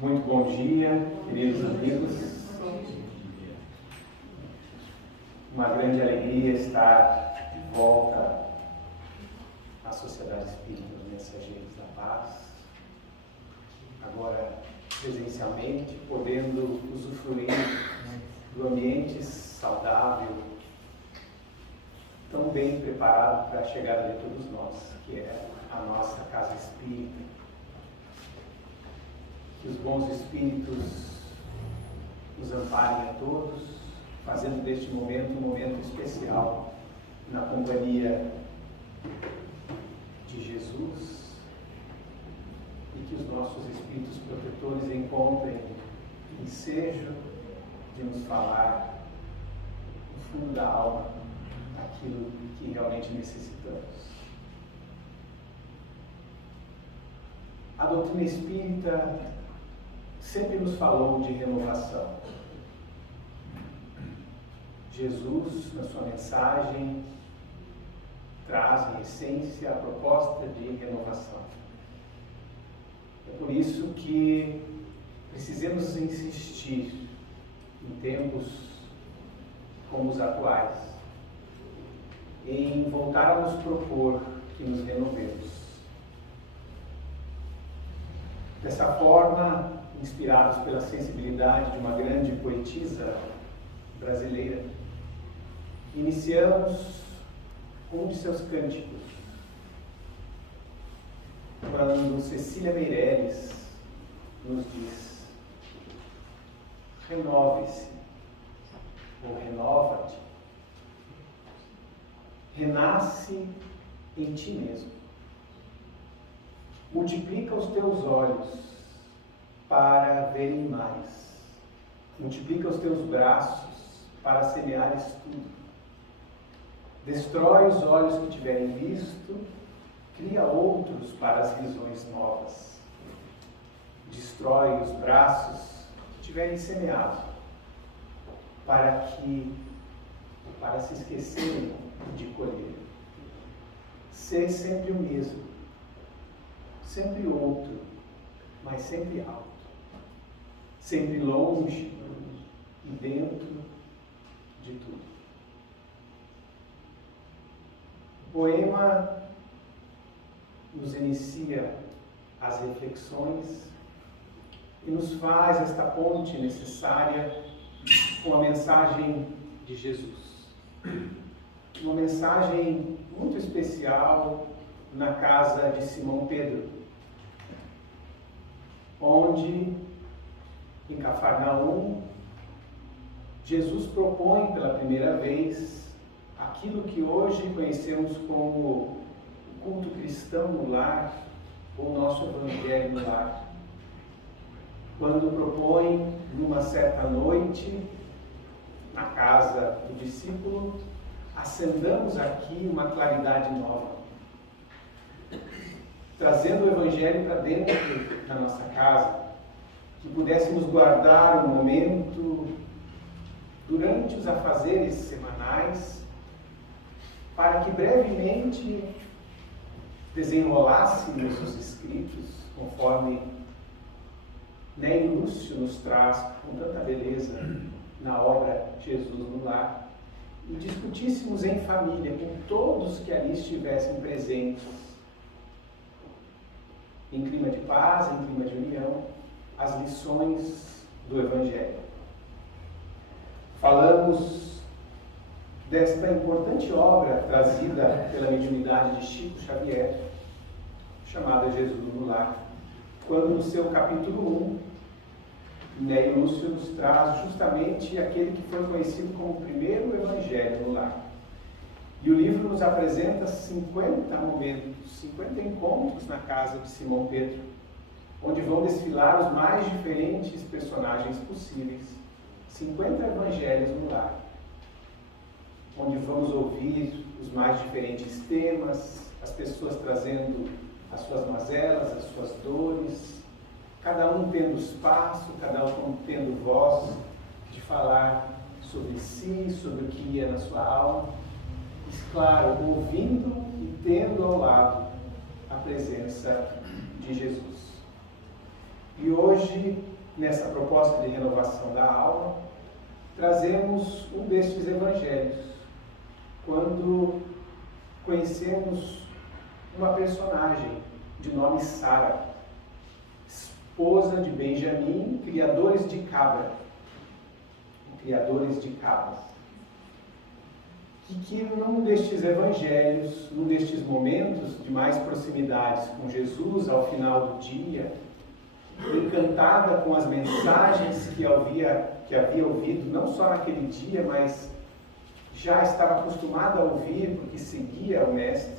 Muito bom dia, queridos amigos. Uma grande alegria estar de volta à Sociedade Espírita dos Mensageiros da Paz, agora presencialmente, podendo usufruir do ambiente saudável, tão bem preparado para a chegada de todos nós, que é a nossa casa espírita. Que os bons espíritos nos amparem a todos, fazendo deste momento um momento especial na companhia de Jesus, e que os nossos espíritos protetores encontrem ensejo de nos falar no fundo da alma aquilo que realmente necessitamos. A doutrina espírita sempre nos falou de renovação. Jesus, na sua mensagem, traz em essência a proposta de renovação. É por isso que precisamos insistir em tempos como os atuais, em voltar a nos propor que nos renovemos. Dessa forma, inspirados pela sensibilidade de uma grande poetisa brasileira, iniciamos um de seus cânticos, quando Cecília Meirelles nos diz: renove-se, ou renova-te, renasce em ti mesmo, multiplica os teus olhos para verem mais, multiplica os teus braços para semeares tudo, destrói os olhos que tiverem visto, cria outros para as visões novas, destrói os braços que tiverem semeado, para se esquecerem de colher. Ser sempre o mesmo, sempre outro, mas sempre alto, sempre longe e dentro de tudo. O poema nos inicia as reflexões e nos faz esta ponte necessária com a mensagem de Jesus. Uma mensagem muito especial na casa de Simão Pedro, onde, em Cafarnaum, Jesus propõe pela primeira vez aquilo que hoje conhecemos como o culto cristão no lar, ou nosso evangelho no lar. Quando propõe, numa certa noite, na casa do discípulo, acendamos aqui uma claridade nova, trazendo o evangelho para dentro da nossa casa, que pudéssemos guardar um momento durante os afazeres semanais, para que brevemente desenrolássemos os escritos, conforme Neio Lúcio nos traz com tanta beleza na obra Jesus no Lar, e discutíssemos em família com todos que ali estivessem presentes, em clima de paz, em clima de união, as lições do Evangelho. Falamos desta importante obra trazida pela mediunidade de Chico Xavier, chamada Jesus no Lar, quando no seu capítulo 1, Neio Lúcio nos traz justamente aquele que foi conhecido como o primeiro Evangelho no Lar. E o livro nos apresenta 50 momentos, 50 encontros na casa de Simão Pedro, onde vão desfilar os mais diferentes personagens possíveis, 50 evangelhos no lar, onde vamos ouvir os mais diferentes temas, as pessoas trazendo as suas mazelas, as suas dores, cada um tendo espaço, cada um tendo voz de falar sobre si, sobre o que ia na sua alma, mas claro, ouvindo e tendo ao lado a presença de Jesus. E hoje, nessa proposta de renovação da alma, trazemos um destes evangelhos, quando conhecemos uma personagem de nome Sara, esposa de Benjamim, criadores de cabras. E que num destes evangelhos, num destes momentos de mais proximidades com Jesus ao final do dia, encantada com as mensagens que havia ouvido, não só naquele dia, mas já estava acostumada a ouvir, porque seguia o Mestre,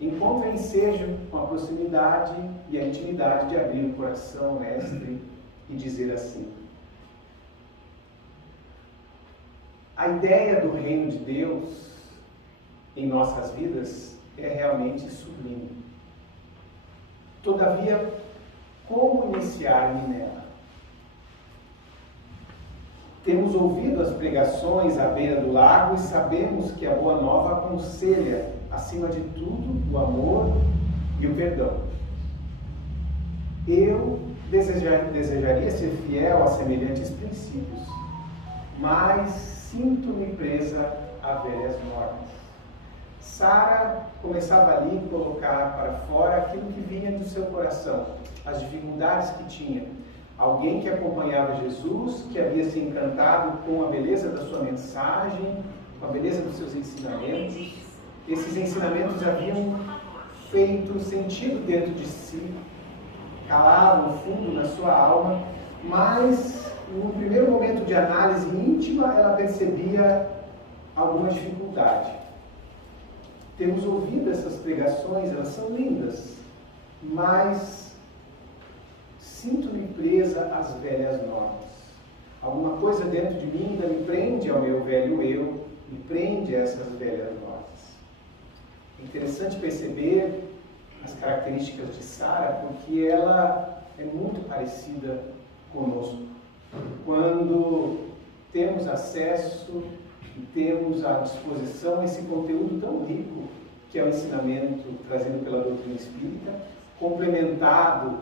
encontra ensejo com a proximidade e a intimidade de abrir o coração ao Mestre e dizer assim: a ideia do reino de Deus em nossas vidas é realmente sublime. Todavia, como iniciar-me nela? Temos ouvido as pregações à beira do lago e sabemos que a Boa Nova aconselha, acima de tudo, o amor e o perdão. Eu desejaria ser fiel a semelhantes princípios, mas sinto-me presa a velhas normas. Sara começava ali a colocar para fora aquilo que vinha do seu coração, as dificuldades que tinha. Alguém que acompanhava Jesus, que havia se encantado com a beleza da sua mensagem, com a beleza dos seus ensinamentos. Esses ensinamentos haviam feito sentido dentro de si, calavam fundo na sua alma, mas no primeiro momento de análise íntima ela percebia alguma dificuldade. Temos ouvido essas pregações, elas são lindas, mas sinto-me presa às velhas normas. Alguma coisa dentro de mim ainda me prende ao meu velho eu, me prende a essas velhas normas. É interessante perceber as características de Sara, porque ela é muito parecida conosco. Quando temos acesso e temos à disposição esse conteúdo tão rico que é o ensinamento trazido pela doutrina espírita, complementando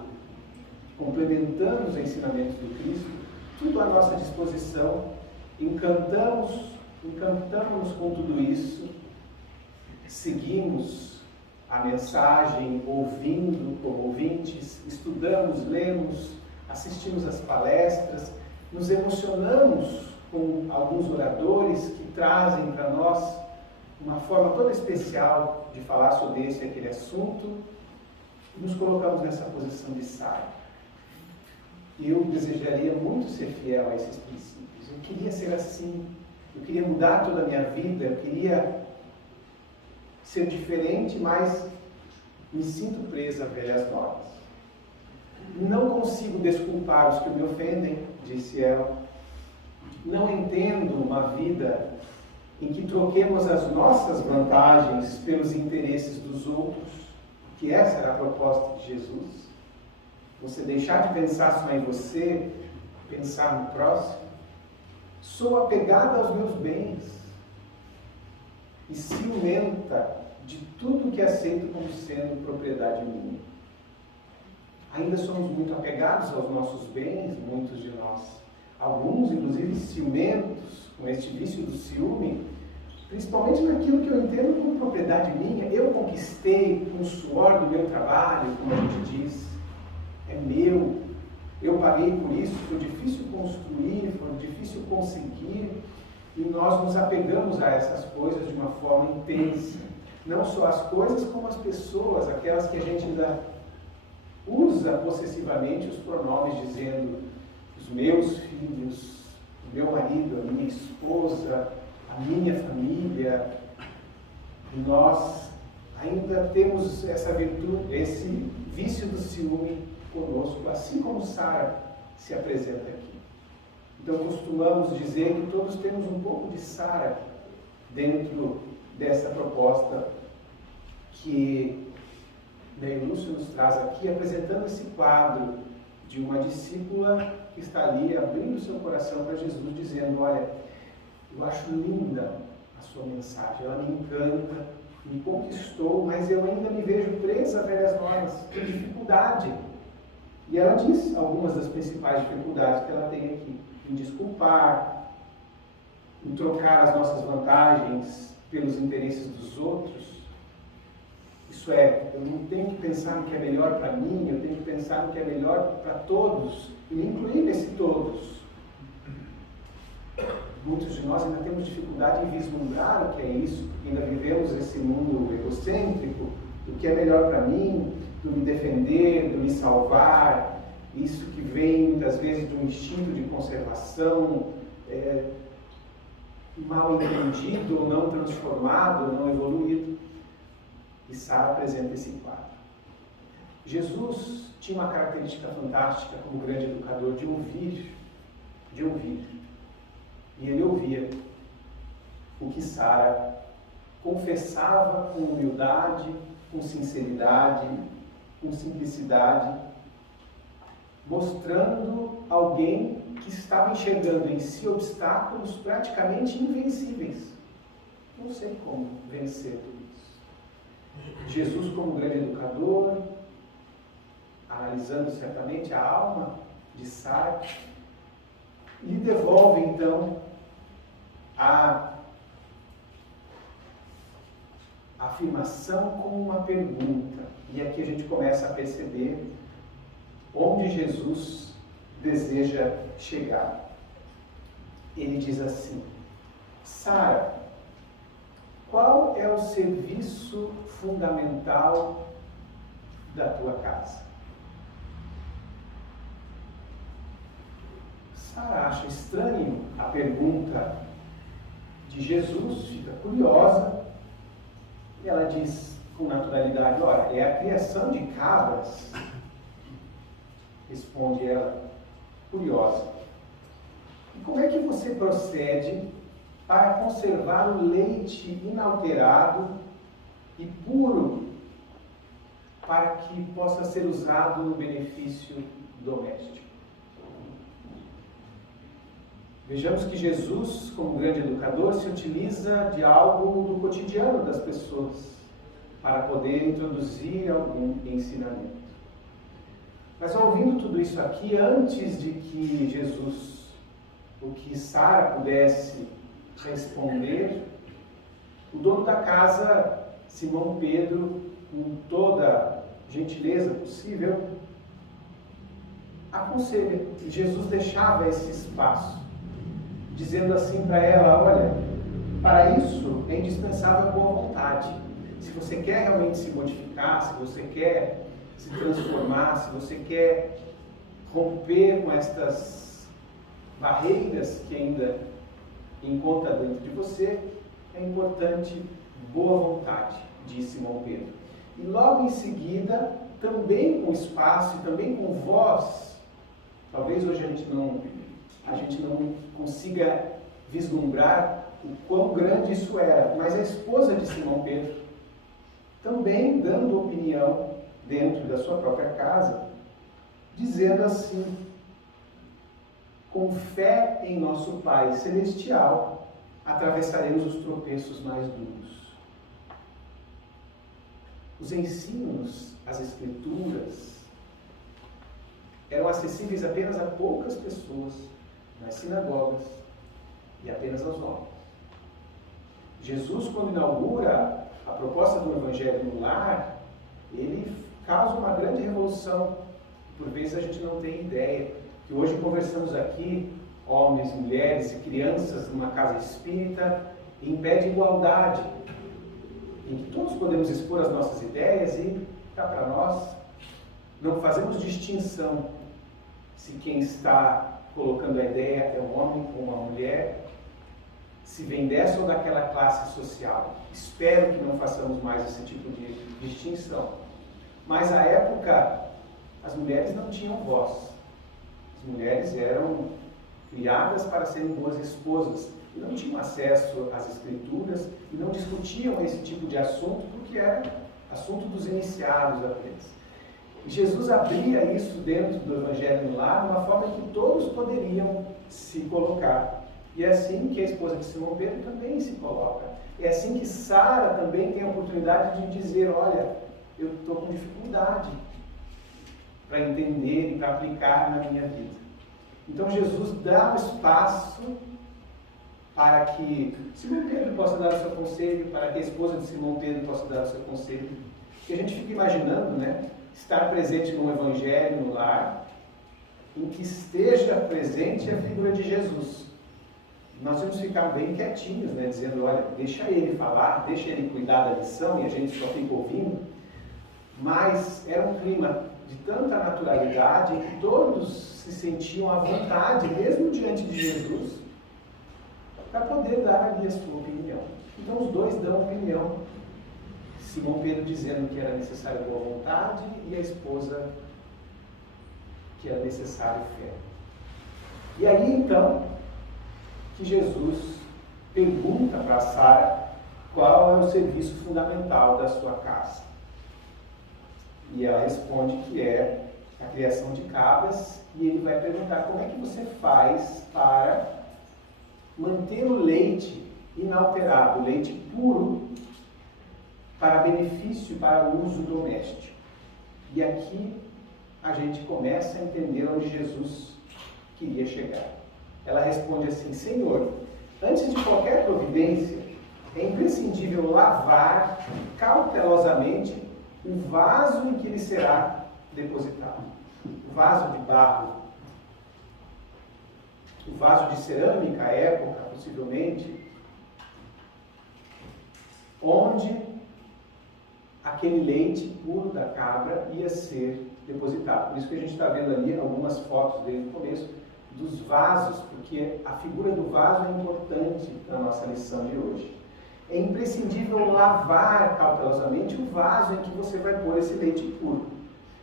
os ensinamentos do Cristo, tudo à nossa disposição, encantamos-nos com tudo isso, seguimos a mensagem, ouvindo como ouvintes, estudamos, lemos, assistimos às palestras, nos emocionamos com alguns oradores que trazem para nós uma forma toda especial de falar sobre esse e aquele assunto, e nos colocamos nessa posição de Sara. Eu desejaria muito ser fiel a esses princípios. Eu queria ser assim. Eu queria mudar toda a minha vida. Eu queria ser diferente, mas me sinto presa a velhas normas. Não consigo desculpar os que me ofendem, disse ela. Não entendo uma vida em que troquemos as nossas vantagens pelos interesses dos outros, que essa era a proposta de Jesus. Você deixar de pensar só em você, pensar no próximo. Sou apegada aos meus bens e ciumenta de tudo que aceito como sendo propriedade minha. Ainda somos muito apegados aos nossos bens, muitos de nós. Alguns, inclusive, ciumentos, com este vício do ciúme, principalmente naquilo que eu entendo como propriedade minha. Eu conquistei com o suor do meu trabalho, como a gente diz. É meu, eu paguei por isso, foi difícil construir, foi difícil conseguir, e nós nos apegamos a essas coisas de uma forma intensa. Não só as coisas, como as pessoas, aquelas que a gente ainda usa possessivamente os pronomes, dizendo os meus filhos, o meu marido, a minha esposa, a minha família. E nós ainda temos essa virtude, esse vício do ciúme conosco, assim como Sara se apresenta aqui. Então costumamos dizer que todos temos um pouco de Sara dentro dessa proposta que Neil Lúcio nos traz aqui, apresentando esse quadro de uma discípula que está ali abrindo seu coração para Jesus, dizendo: olha, eu acho linda a sua mensagem, ela me encanta, me conquistou, mas eu ainda me vejo presa a velhas normas, tenho dificuldade E ela diz algumas das principais dificuldades que ela tem aqui: em desculpar, em trocar as nossas vantagens pelos interesses dos outros. Isso é, eu não tenho que pensar no que é melhor para mim, eu tenho que pensar no que é melhor para todos, e me incluir nesse todos. Muitos de nós ainda temos dificuldade em vislumbrar o que é isso, porque ainda vivemos esse mundo egocêntrico, do que é melhor para mim, do me defender, do me salvar, isso que vem muitas vezes do instinto de conservação, mal entendido, não transformado, não evoluído. E Sara apresenta esse quadro. Jesus tinha uma característica fantástica como grande educador de ouvir. E ele ouvia o que Sara confessava com humildade, com sinceridade, com simplicidade, mostrando alguém que estava enxergando em si obstáculos praticamente invencíveis. Não sei como vencer tudo isso. Jesus, como grande educador, analisando certamente a alma de Sara, lhe devolve então a afirmação com uma pergunta. E aqui a gente começa a perceber onde Jesus deseja chegar. Ele diz assim: Sara, qual é o serviço fundamental da tua casa? Sara acha estranho a pergunta de Jesus, fica curiosa, e ela diz com naturalidade: ora, é a criação de cabras. Responde ela, curiosa. E como é que você procede para conservar o leite inalterado e puro para que possa ser usado no benefício doméstico? Vejamos que Jesus, como grande educador, se utiliza de algo do cotidiano das pessoas para poder introduzir algum ensinamento. Mas ouvindo tudo isso aqui, antes de que Jesus, o que Sara pudesse responder, o dono da casa, Simão Pedro, com toda a gentileza possível, aconselha. E Jesus deixava esse espaço, dizendo assim para ela: olha, para isso é indispensável a boa vontade. Se você quer realmente se modificar, se você quer se transformar, se você quer romper com estas barreiras que ainda encontra dentro de você, é importante boa vontade, disse Simão Pedro. E logo em seguida, também com espaço e também com voz, talvez hoje a gente não consiga vislumbrar o quão grande isso era, mas a esposa de Simão Pedro, também dando opinião dentro da sua própria casa, dizendo assim: com fé em nosso Pai Celestial, atravessaremos os tropeços mais duros. Os ensinos, as escrituras, eram acessíveis apenas a poucas pessoas nas sinagogas e apenas aos homens. Jesus, quando inaugura a proposta do Evangelho no lar, ele causa uma grande revolução. Por vezes a gente não tem ideia que hoje conversamos aqui, homens, mulheres e crianças, numa casa espírita, em pé de igualdade, em que todos podemos expor as nossas ideias e cá para nós. Não fazemos distinção se quem está colocando a ideia é um homem ou uma mulher, se vem dessa ou daquela classe social. Espero que não façamos mais esse tipo de distinção. Mas à época, as mulheres não tinham voz. As mulheres eram criadas para serem boas esposas e não tinham acesso às escrituras e não discutiam esse tipo de assunto porque era assunto dos iniciados apenas. E Jesus abria isso dentro do Evangelho no lar de uma forma que todos poderiam se colocar. E é assim que a esposa de Simão Pedro também se coloca. É assim que Sara também tem a oportunidade de dizer: olha, eu estou com dificuldade para entender e para aplicar na minha vida. Então Jesus dá o espaço para que Simão Pedro possa dar o seu conselho, para que a esposa de Simão Pedro possa dar o seu conselho. E a gente fica imaginando, né, estar presente num evangelho no lar, em que esteja presente a figura de Jesus. Nós vamos ficar bem quietinhos, né, dizendo, olha, deixa ele falar, deixa ele cuidar da lição e a gente só fica ouvindo. Mas era um clima de tanta naturalidade que todos se sentiam à vontade, mesmo diante de Jesus, para poder dar ali a sua opinião. Então os dois dão opinião. Simão Pedro dizendo que era necessário boa vontade e a esposa que era necessário fé. E aí então que Jesus pergunta para Sara qual é o serviço fundamental da sua casa. E ela responde que é a criação de cabras, e ele vai perguntar como é que você faz para manter o leite inalterado, o leite puro, para benefício, para o uso doméstico. E aqui a gente começa a entender onde Jesus queria chegar. Ela responde assim, Senhor, antes de qualquer providência, é imprescindível lavar cautelosamente o vaso em que ele será depositado. O vaso de barro, o vaso de cerâmica, à época, possivelmente, onde aquele leite puro da cabra ia ser depositado. Por isso que a gente está vendo ali algumas fotos desde o começo dos vasos, porque a figura do vaso é importante na nossa lição de hoje. É imprescindível lavar cautelosamente o vaso em que você vai pôr esse leite puro.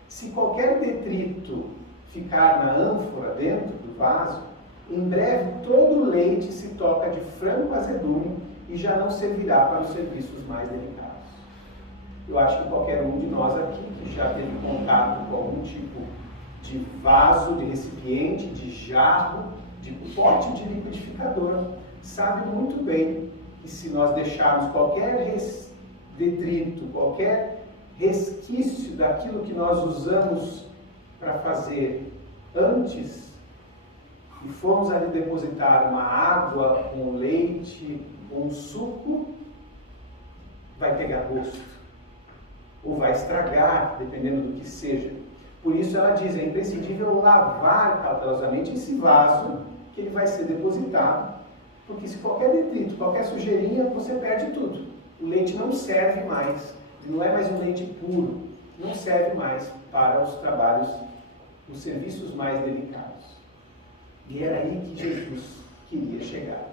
Se qualquer detrito ficar na ânfora dentro do vaso, em breve todo o leite se toca de franco azedume e já não servirá para os serviços mais delicados. Eu acho que qualquer um de nós aqui que já teve contato com algum tipo de vaso, de recipiente, de jarro, de pote de liquidificador, sabe muito bem que se nós deixarmos qualquer detrito, qualquer resquício daquilo que nós usamos para fazer antes, e formos ali depositar uma água, um leite, um suco, vai pegar gosto, ou vai estragar, dependendo do que seja. Por isso ela diz, é imprescindível lavar cautelosamente esse vaso que ele vai ser depositado, porque se qualquer detrito, qualquer sujeirinha, você perde tudo. O leite não serve mais, não é mais um leite puro, não serve mais para os trabalhos, os serviços mais delicados. E era aí que Jesus queria chegar,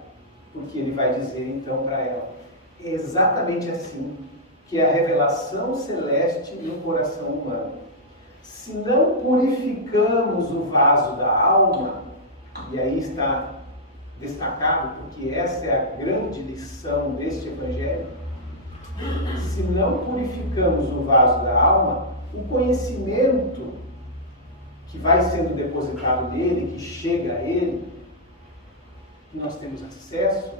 porque ele vai dizer então para ela, é exatamente assim que é a revelação celeste no coração humano. Se não purificamos o vaso da alma, e aí está destacado, porque essa é a grande lição deste Evangelho, se não purificamos o vaso da alma, o conhecimento que vai sendo depositado nele, que chega a ele, que nós temos acesso,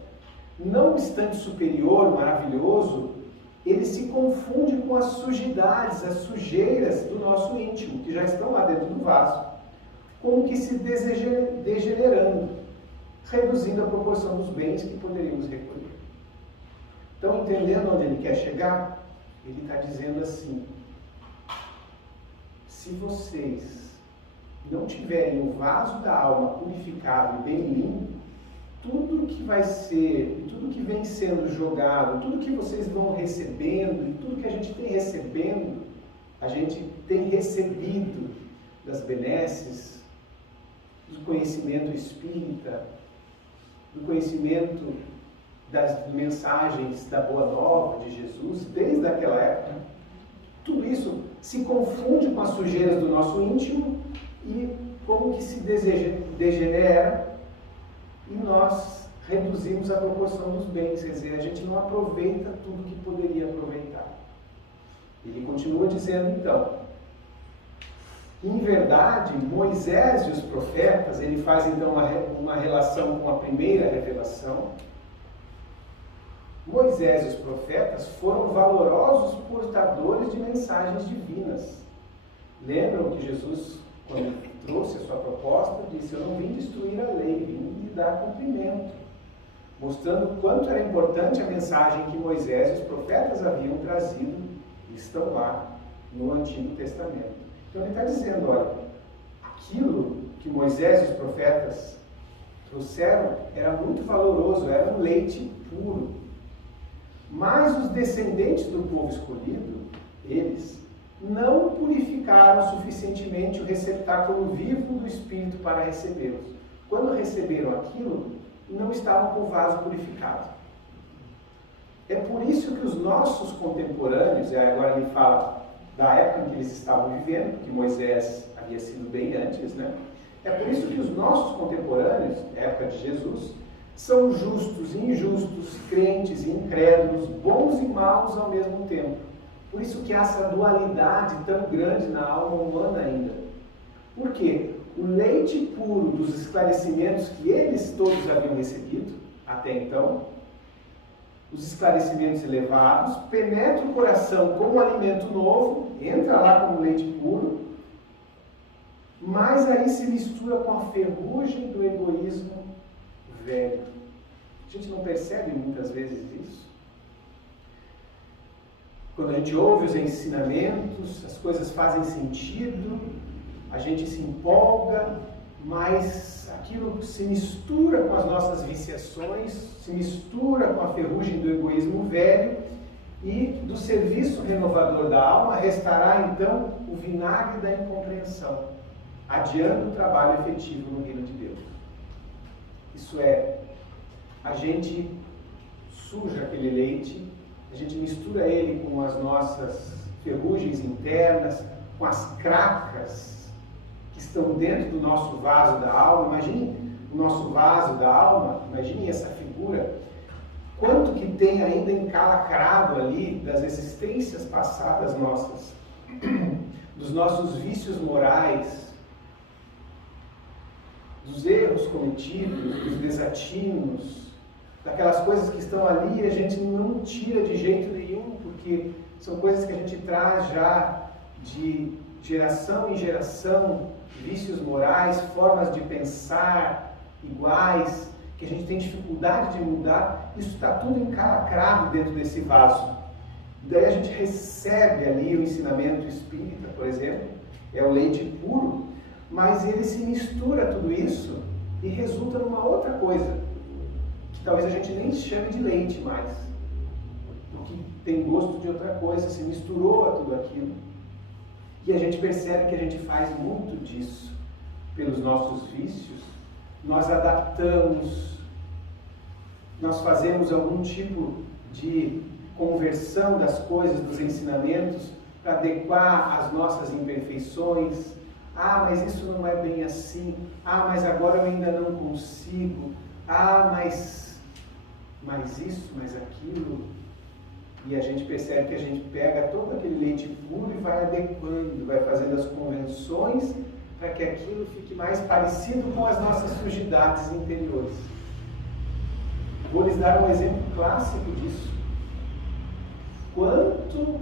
não obstante superior, maravilhoso, ele se confunde com as sujidades, as sujeiras do nosso íntimo, que já estão lá dentro do vaso, como que se degenerando, reduzindo a proporção dos bens que poderíamos recolher. Então, entendendo onde ele quer chegar, ele está dizendo assim, se vocês não tiverem o vaso da alma purificado e bem limpo, tudo que vai ser, tudo que vem sendo jogado, tudo que vocês vão recebendo, e tudo que a gente tem recebendo, a gente tem recebido das benesses, do conhecimento espírita, do conhecimento das mensagens da Boa Nova de Jesus, desde aquela época, tudo isso se confunde com as sujeiras do nosso íntimo e como que se degenera, e nós reduzimos a proporção dos bens, quer dizer, a gente não aproveita tudo que poderia aproveitar. Ele continua dizendo então, em verdade, Moisés e os profetas, ele faz então uma relação com a primeira revelação. Moisés e os profetas foram valorosos portadores de mensagens divinas. Lembram que Jesus, quando trouxe a sua proposta, disse: eu não vim destruir a lei, vim lhe dar cumprimento, mostrando o quanto era importante a mensagem que Moisés e os profetas haviam trazido e estão lá no Antigo Testamento. Então ele está dizendo, olha, aquilo que Moisés e os profetas trouxeram era muito valoroso, era um leite puro. Mas os descendentes do povo escolhido, eles não purificaram suficientemente o receptáculo vivo do Espírito para recebê-los. Quando receberam aquilo, não estavam com o vaso purificado. É por isso que os nossos contemporâneos, e agora ele fala da época em que eles estavam vivendo, que Moisés havia sido bem antes, né? É por isso que os nossos contemporâneos, na época de Jesus, são justos e injustos, crentes e incrédulos, bons e maus ao mesmo tempo. Por isso que há essa dualidade tão grande na alma humana ainda. Por quê? O leite puro dos esclarecimentos que eles todos haviam recebido, até então, os esclarecimentos elevados, penetra o coração como um alimento novo, entra lá como leite puro, mas aí se mistura com a ferrugem do egoísmo velho. A gente não percebe muitas vezes isso. Quando a gente ouve os ensinamentos, as coisas fazem sentido, a gente se empolga, mas aquilo se mistura com as nossas viciações, se mistura com a ferrugem do egoísmo velho, e do serviço renovador da alma restará então o vinagre da incompreensão, adiando o trabalho efetivo no reino de Deus. Isso é, a gente suja aquele leite, a gente mistura ele com as nossas ferrugens internas, com as cracas que estão dentro do nosso vaso da alma. Imagine o nosso vaso da alma, imagine essa figura, quanto que tem ainda encalacrado ali das existências passadas nossas, dos nossos vícios morais, dos erros cometidos, dos desatinos, daquelas coisas que estão ali e a gente não tira de jeito nenhum, porque são coisas que a gente traz já de geração em geração, vícios morais, formas de pensar iguais, que a gente tem dificuldade de mudar. Isso está tudo encalacrado dentro desse vaso. Daí a gente recebe ali o ensinamento espírita, por exemplo, é o leite puro, mas ele se mistura tudo isso e resulta numa outra coisa, que talvez a gente nem chame de leite mais, porque tem gosto de outra coisa, se misturou a tudo aquilo. E a gente percebe que a gente faz muito disso pelos nossos vícios. Nós adaptamos, nós fazemos algum tipo de conversão das coisas, dos ensinamentos, para adequar às nossas imperfeições. Ah, mas isso não é bem assim. Ah, mas agora eu ainda não consigo. Ah, mas isso, mas aquilo. E a gente percebe que a gente pega todo aquele leite puro e vai adequando, vai fazendo as convenções para que aquilo fique mais parecido com as nossas sujidades interiores. Vou lhes dar um exemplo clássico disso. Quanto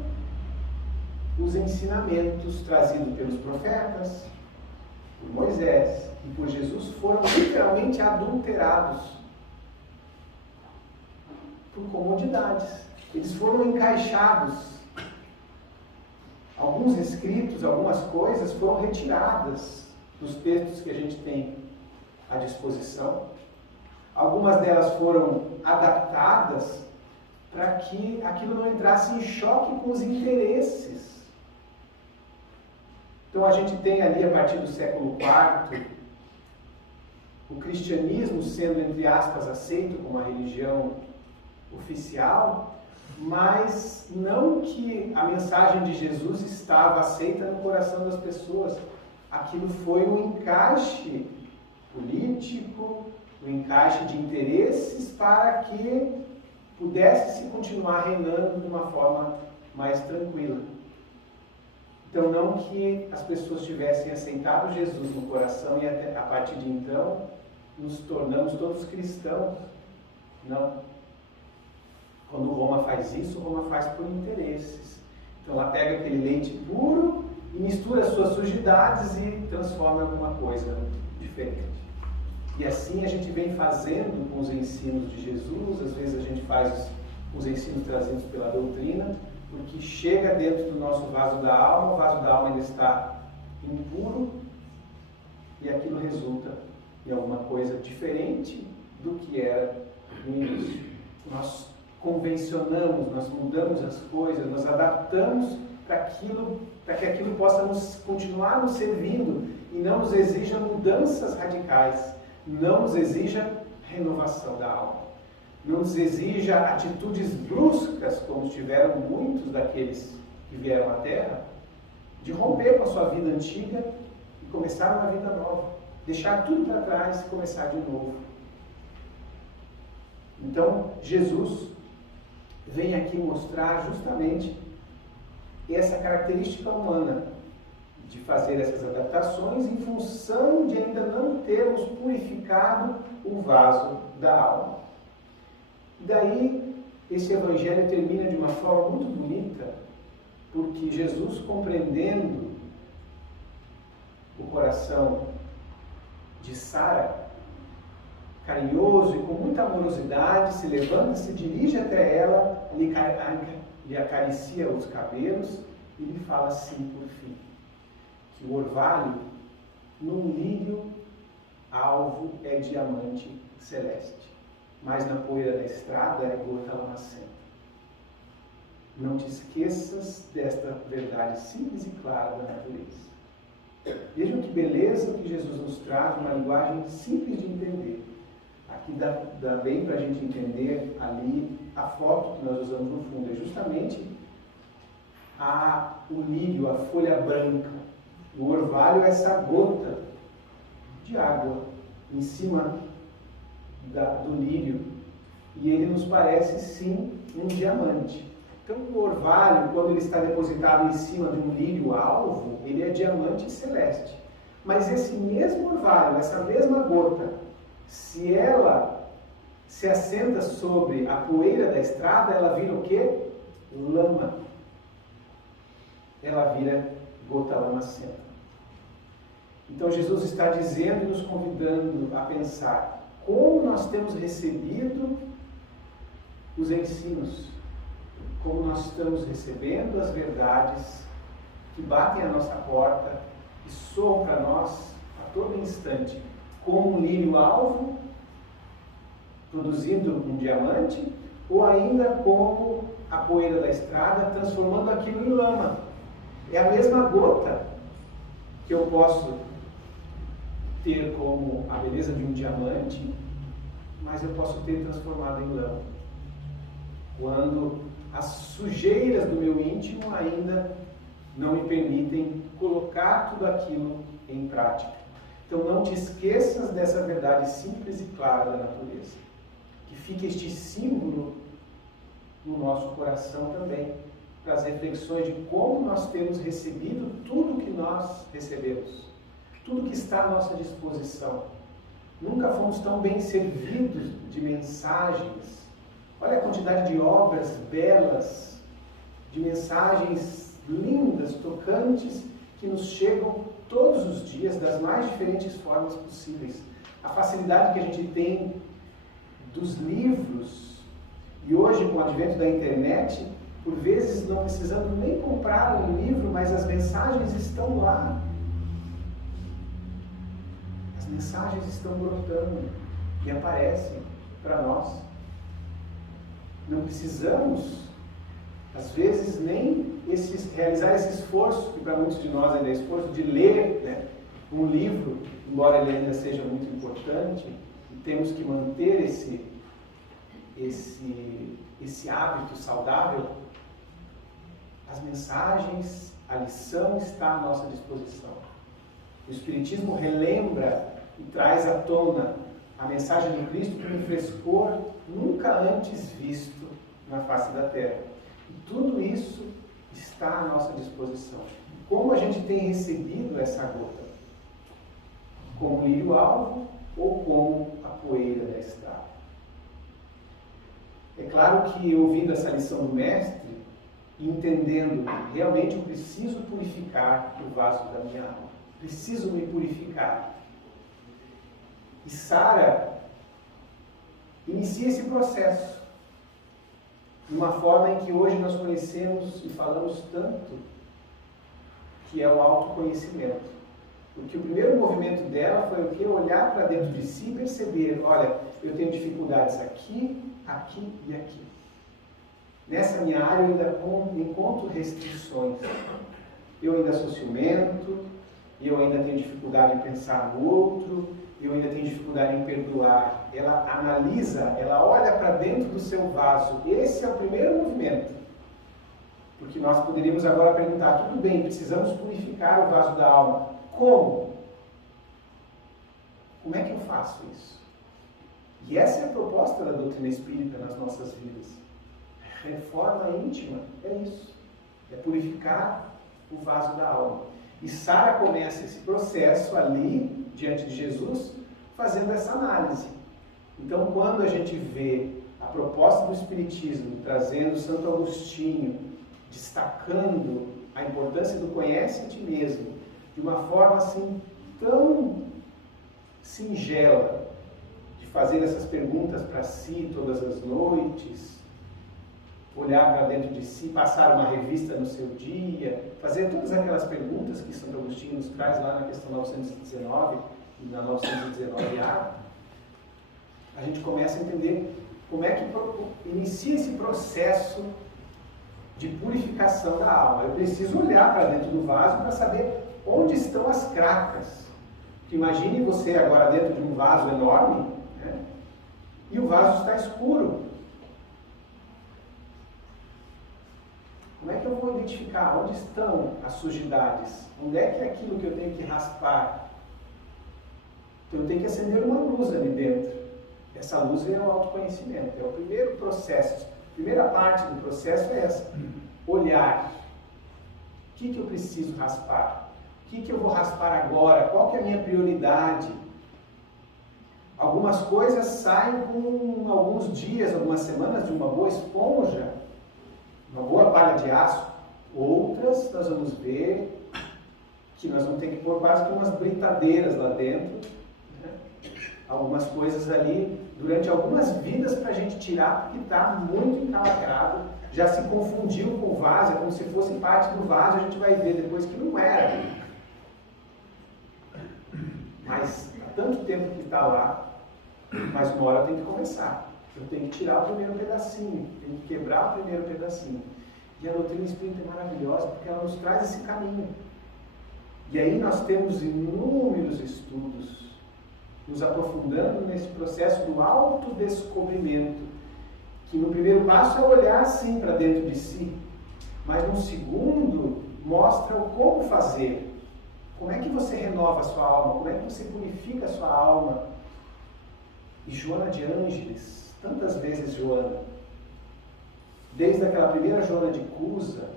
os ensinamentos trazidos pelos profetas, por Moisés e por Jesus foram literalmente adulterados por comodidades. Eles foram encaixados. Alguns escritos, algumas coisas foram retiradas dos textos que a gente tem à disposição. Algumas delas foram adaptadas para que aquilo não entrasse em choque com os interesses. Então a gente tem ali, a partir do século IV, o cristianismo sendo, entre aspas, aceito como a religião oficial, mas não que a mensagem de Jesus estava aceita no coração das pessoas. Aquilo foi um encaixe político, um encaixe de interesses para que pudesse se continuar reinando de uma forma mais tranquila. Então, não que as pessoas tivessem aceitado Jesus no coração e a partir de então nos tornamos todos cristãos. Não. Quando Roma faz isso, Roma faz por interesses. Então ela pega aquele leite puro e mistura as suas sujidades e transforma em alguma coisa diferente. E assim a gente vem fazendo com os ensinos de Jesus, às vezes a gente faz os ensinos trazidos pela doutrina, porque chega dentro do nosso vaso da alma, o vaso da alma ainda está impuro, e aquilo resulta em alguma coisa diferente do que era no início. Nós convencionamos, nós mudamos as coisas, nós adaptamos para que aquilo possa continuar nos servindo e não nos exija mudanças radicais, não nos exija renovação da alma, não nos exija atitudes bruscas, como tiveram muitos daqueles que vieram à Terra, de romper com a sua vida antiga e começar uma vida nova, deixar tudo para trás e começar de novo. Então, Jesus vem aqui mostrar justamente essa característica humana de fazer essas adaptações em função de ainda não termos purificado o vaso da alma. E daí, esse evangelho termina de uma forma muito bonita, porque Jesus, compreendendo o coração de Sara, carinhoso e com muita amorosidade, se levanta, se dirige até ela, lhe acaricia os cabelos e lhe fala assim, por fim, que o orvalho, num lírio alvo, é diamante celeste, mas na poeira da estrada é gota lamacenta. Não te esqueças desta verdade simples e clara da natureza. Vejam que beleza que Jesus nos traz, uma linguagem simples de entender. Aqui dá bem para a gente entender ali a foto que nós usamos no fundo. É justamente o lírio, a folha branca. O orvalho é essa gota de água em cima do lírio. E ele nos parece, sim, um diamante. Então, o orvalho, quando ele está depositado em cima de um lírio alvo, ele é diamante celeste. Mas esse mesmo orvalho, essa mesma gota, se ela se assenta sobre a poeira da estrada, ela vira o quê? Lama. Ela vira gota lamacenta. Então Jesus está dizendo e nos convidando a pensar como nós temos recebido os ensinos, como nós estamos recebendo as verdades que batem à nossa porta e soam para nós a todo instante, como um lírio alvo, produzindo um diamante, ou ainda como a poeira da estrada, transformando aquilo em lama. É a mesma gota que eu posso ter como a beleza de um diamante, mas eu posso ter transformado em lama. Quando as sujeiras do meu íntimo ainda não me permitem colocar tudo aquilo em prática. Então não te esqueças dessa verdade simples e clara da natureza. Que fique este símbolo no nosso coração também, para as reflexões de como nós temos recebido tudo que nós recebemos, tudo que está à nossa disposição. Nunca fomos tão bem servidos de mensagens. Olha a quantidade de obras belas, de mensagens lindas, tocantes, que nos chegam todos os dias, das mais diferentes formas possíveis. A facilidade que a gente tem dos livros, e hoje com o advento da internet, por vezes não precisando nem comprar um livro, mas as mensagens estão lá. As mensagens estão brotando e aparecem para nós. Não precisamos, às vezes, nem realizar esse esforço, que para muitos de nós ainda é esforço, de ler, né, um livro, embora ele ainda seja muito importante, e temos que manter esse hábito saudável. As mensagens, a lição está à nossa disposição. O Espiritismo relembra e traz à tona a mensagem do Cristo com um frescor nunca antes visto na face da Terra. E tudo isso está à nossa disposição. Como a gente tem recebido essa gota? Como lírio alvo ou como a poeira da estrada? É claro que, ouvindo essa lição do Mestre, entendendo, realmente eu preciso purificar o vaso da minha alma. Preciso me purificar. E Sara inicia esse processo de uma forma em que hoje nós conhecemos e falamos tanto, que é o autoconhecimento. Porque o primeiro movimento dela foi o quê? Olhar para dentro de si e perceber, olha, eu tenho dificuldades aqui, aqui e aqui. Nessa minha área eu ainda encontro restrições. Eu ainda sou ciumento, eu ainda tenho dificuldade em pensar no outro, eu ainda tenho dificuldade em perdoar. Ela analisa, ela olha para dentro do seu vaso. Esse é o primeiro movimento. Porque nós poderíamos agora perguntar, tudo bem, precisamos purificar o vaso da alma. Como? Como é que eu faço isso? E essa é a proposta da doutrina espírita nas nossas vidas. Reforma íntima é isso. É purificar o vaso da alma. E Sara começa esse processo ali, diante de Jesus, fazendo essa análise. Então, quando a gente vê a proposta do Espiritismo, trazendo Santo Agostinho, destacando a importância do conhece a ti mesmo, de uma forma assim tão singela, de fazer essas perguntas para si todas as noites, olhar para dentro de si, passar uma revista no seu dia, fazer todas aquelas perguntas que Santo Agostinho nos traz lá na questão 919 e na 919A, a gente começa a entender como é que inicia esse processo de purificação da alma. Eu preciso olhar para dentro do vaso para saber onde estão as cracas. Imagine você agora dentro de um vaso enorme, né? E o vaso está escuro. Como é que eu vou identificar onde estão as sujidades? Onde é que é aquilo que eu tenho que raspar? Então eu tenho que acender uma luz ali dentro. Essa luz é o autoconhecimento, é o primeiro processo. A primeira parte do processo é essa. Olhar. O que eu preciso raspar? O que eu vou raspar agora? Qual que é a minha prioridade? Algumas coisas saem com alguns dias, algumas semanas de uma boa esponja, uma boa palha de aço. Outras nós vamos ver que nós vamos ter que pôr quase que umas britadeiras lá dentro. Né? Algumas coisas ali, durante algumas vidas para a gente tirar, porque está muito encalacrado, já se confundiu com o vaso, é como se fosse parte do vaso, a gente vai ver depois que não era. Mas há tanto tempo que está lá, mas uma hora tem que começar. Eu tenho que tirar o primeiro pedacinho, tenho que quebrar o primeiro pedacinho. E a doutrina espírita é maravilhosa porque ela nos traz esse caminho. E aí nós temos inúmeros estudos nos aprofundando nesse processo do autodescobrimento, que no primeiro passo é olhar assim para dentro de si, mas no segundo mostra o como fazer. Como é que você renova a sua alma? Como é que você purifica a sua alma? E Joana de Ângeles, tantas vezes Joana, desde aquela primeira Joana de Cusa,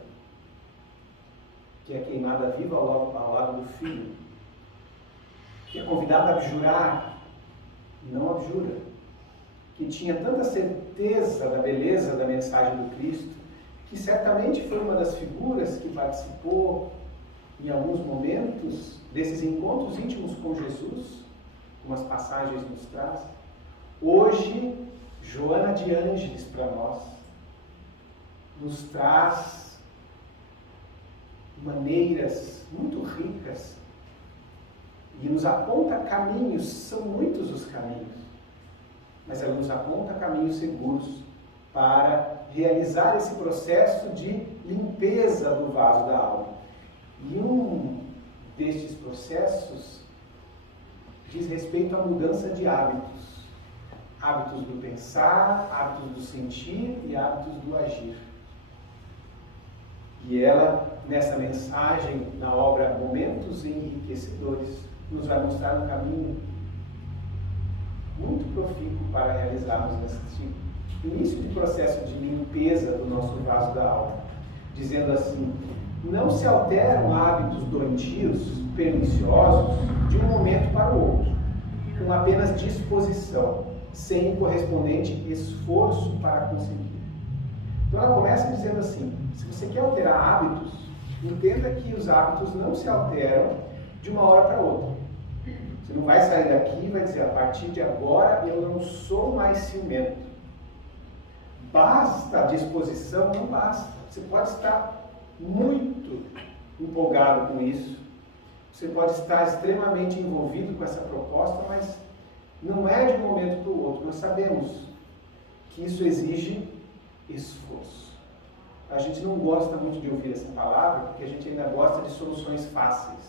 que é queimada viva ao lado do filho, que é convidada a abjurar, e não abjura, que tinha tanta certeza da beleza da mensagem do Cristo, que certamente foi uma das figuras que participou em alguns momentos desses encontros íntimos com Jesus, como as passagens nos traz. Hoje, Joana de Ângeles para nós nos traz maneiras muito ricas e nos aponta caminhos, são muitos os caminhos, mas ela nos aponta caminhos seguros para realizar esse processo de limpeza do vaso da alma. E um destes processos diz respeito à mudança de hábitos. Hábitos do pensar, hábitos do sentir e hábitos do agir. E ela, nessa mensagem, na obra Momentos Enriquecedores, nos vai mostrar um caminho muito profícuo para realizarmos esse início de processo de limpeza do nosso vaso da alma, dizendo assim: não se alteram hábitos doentios, perniciosos, de um momento para o outro, com apenas disposição, sem correspondente esforço para conseguir. Então ela começa dizendo assim: se você quer alterar hábitos, entenda que os hábitos não se alteram de uma hora para outra. Você não vai sair daqui e vai dizer, a partir de agora eu não sou mais ciumento. Basta a disposição? Não basta. Você pode estar muito empolgado com isso, você pode estar extremamente envolvido com essa proposta, mas não é de um momento para o outro. Nós sabemos que isso exige esforço. A gente não gosta muito de ouvir essa palavra, porque a gente ainda gosta de soluções fáceis.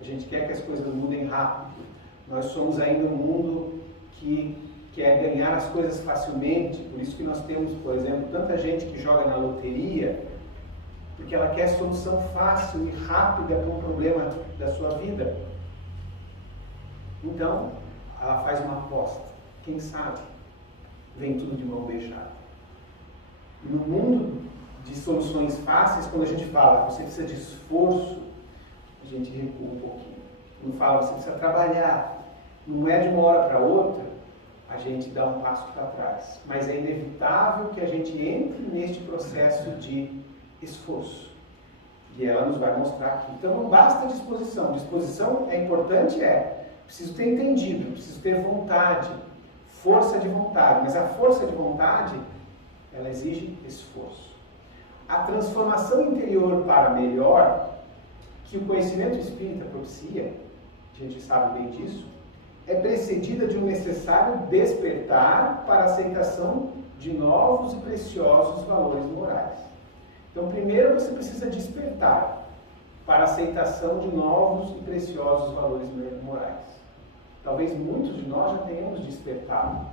A gente quer que as coisas mudem rápido. Nós somos ainda um mundo que quer ganhar as coisas facilmente, por isso que nós temos, por exemplo, tanta gente que joga na loteria, porque ela quer solução fácil e rápida para um problema da sua vida. Então, ela faz uma aposta. Quem sabe, vem tudo de mão beijada. No mundo de soluções fáceis, quando a gente fala você precisa de esforço, a gente recua um pouquinho. Quando fala você precisa trabalhar, não é de uma hora para outra, a gente dá um passo para trás. Mas é inevitável que a gente entre neste processo de esforço. E ela nos vai mostrar aqui. Então não basta disposição. Disposição é importante, preciso ter entendido, preciso ter vontade, força de vontade. Mas a força de vontade, ela exige esforço. A transformação interior para melhor, que o conhecimento espírita propicia, a gente sabe bem disso, é precedida de um necessário despertar para a aceitação de novos e preciosos valores morais. Então, primeiro você precisa despertar para a aceitação de novos e preciosos valores morais. Talvez muitos de nós já tenhamos despertado,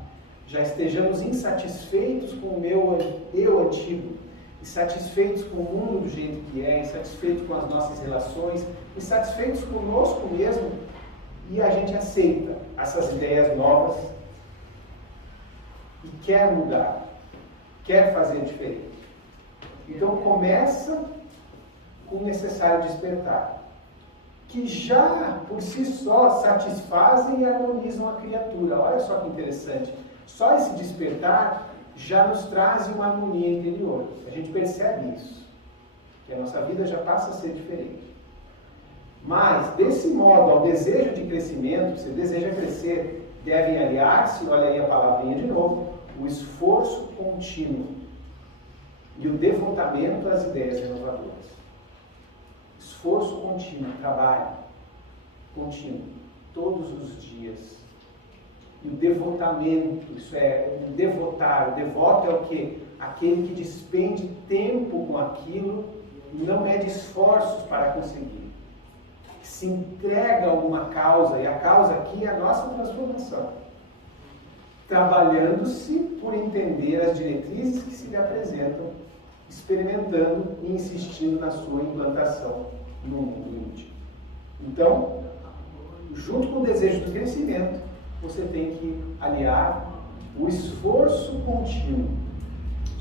já estejamos insatisfeitos com o meu eu antigo, insatisfeitos com o mundo do jeito que é, insatisfeitos com as nossas relações, insatisfeitos conosco mesmo, e a gente aceita essas ideias novas e quer mudar, quer fazer diferente. Então começa com o necessário despertar, que já por si só satisfazem e harmonizam a criatura. Olha só que interessante, só esse despertar já nos traz uma harmonia interior. A gente percebe isso, que a nossa vida já passa a ser diferente. Mas, desse modo, ao desejo de crescimento, você deseja crescer, devem aliar-se, olha aí a palavrinha de novo, o esforço contínuo e o devotamento às ideias renovadoras. Esforço contínuo, trabalho contínuo, todos os dias. E o devotamento, isso é, o devotar, o devoto é o quê? Aquele que despende tempo com aquilo e não mede esforços para conseguir. Se entrega a alguma causa, e a causa aqui é a nossa transformação. Trabalhando-se por entender as diretrizes que se lhe apresentam, experimentando e insistindo na sua implantação no mundo íntimo. Então, junto com o desejo do crescimento, você tem que aliar o esforço contínuo.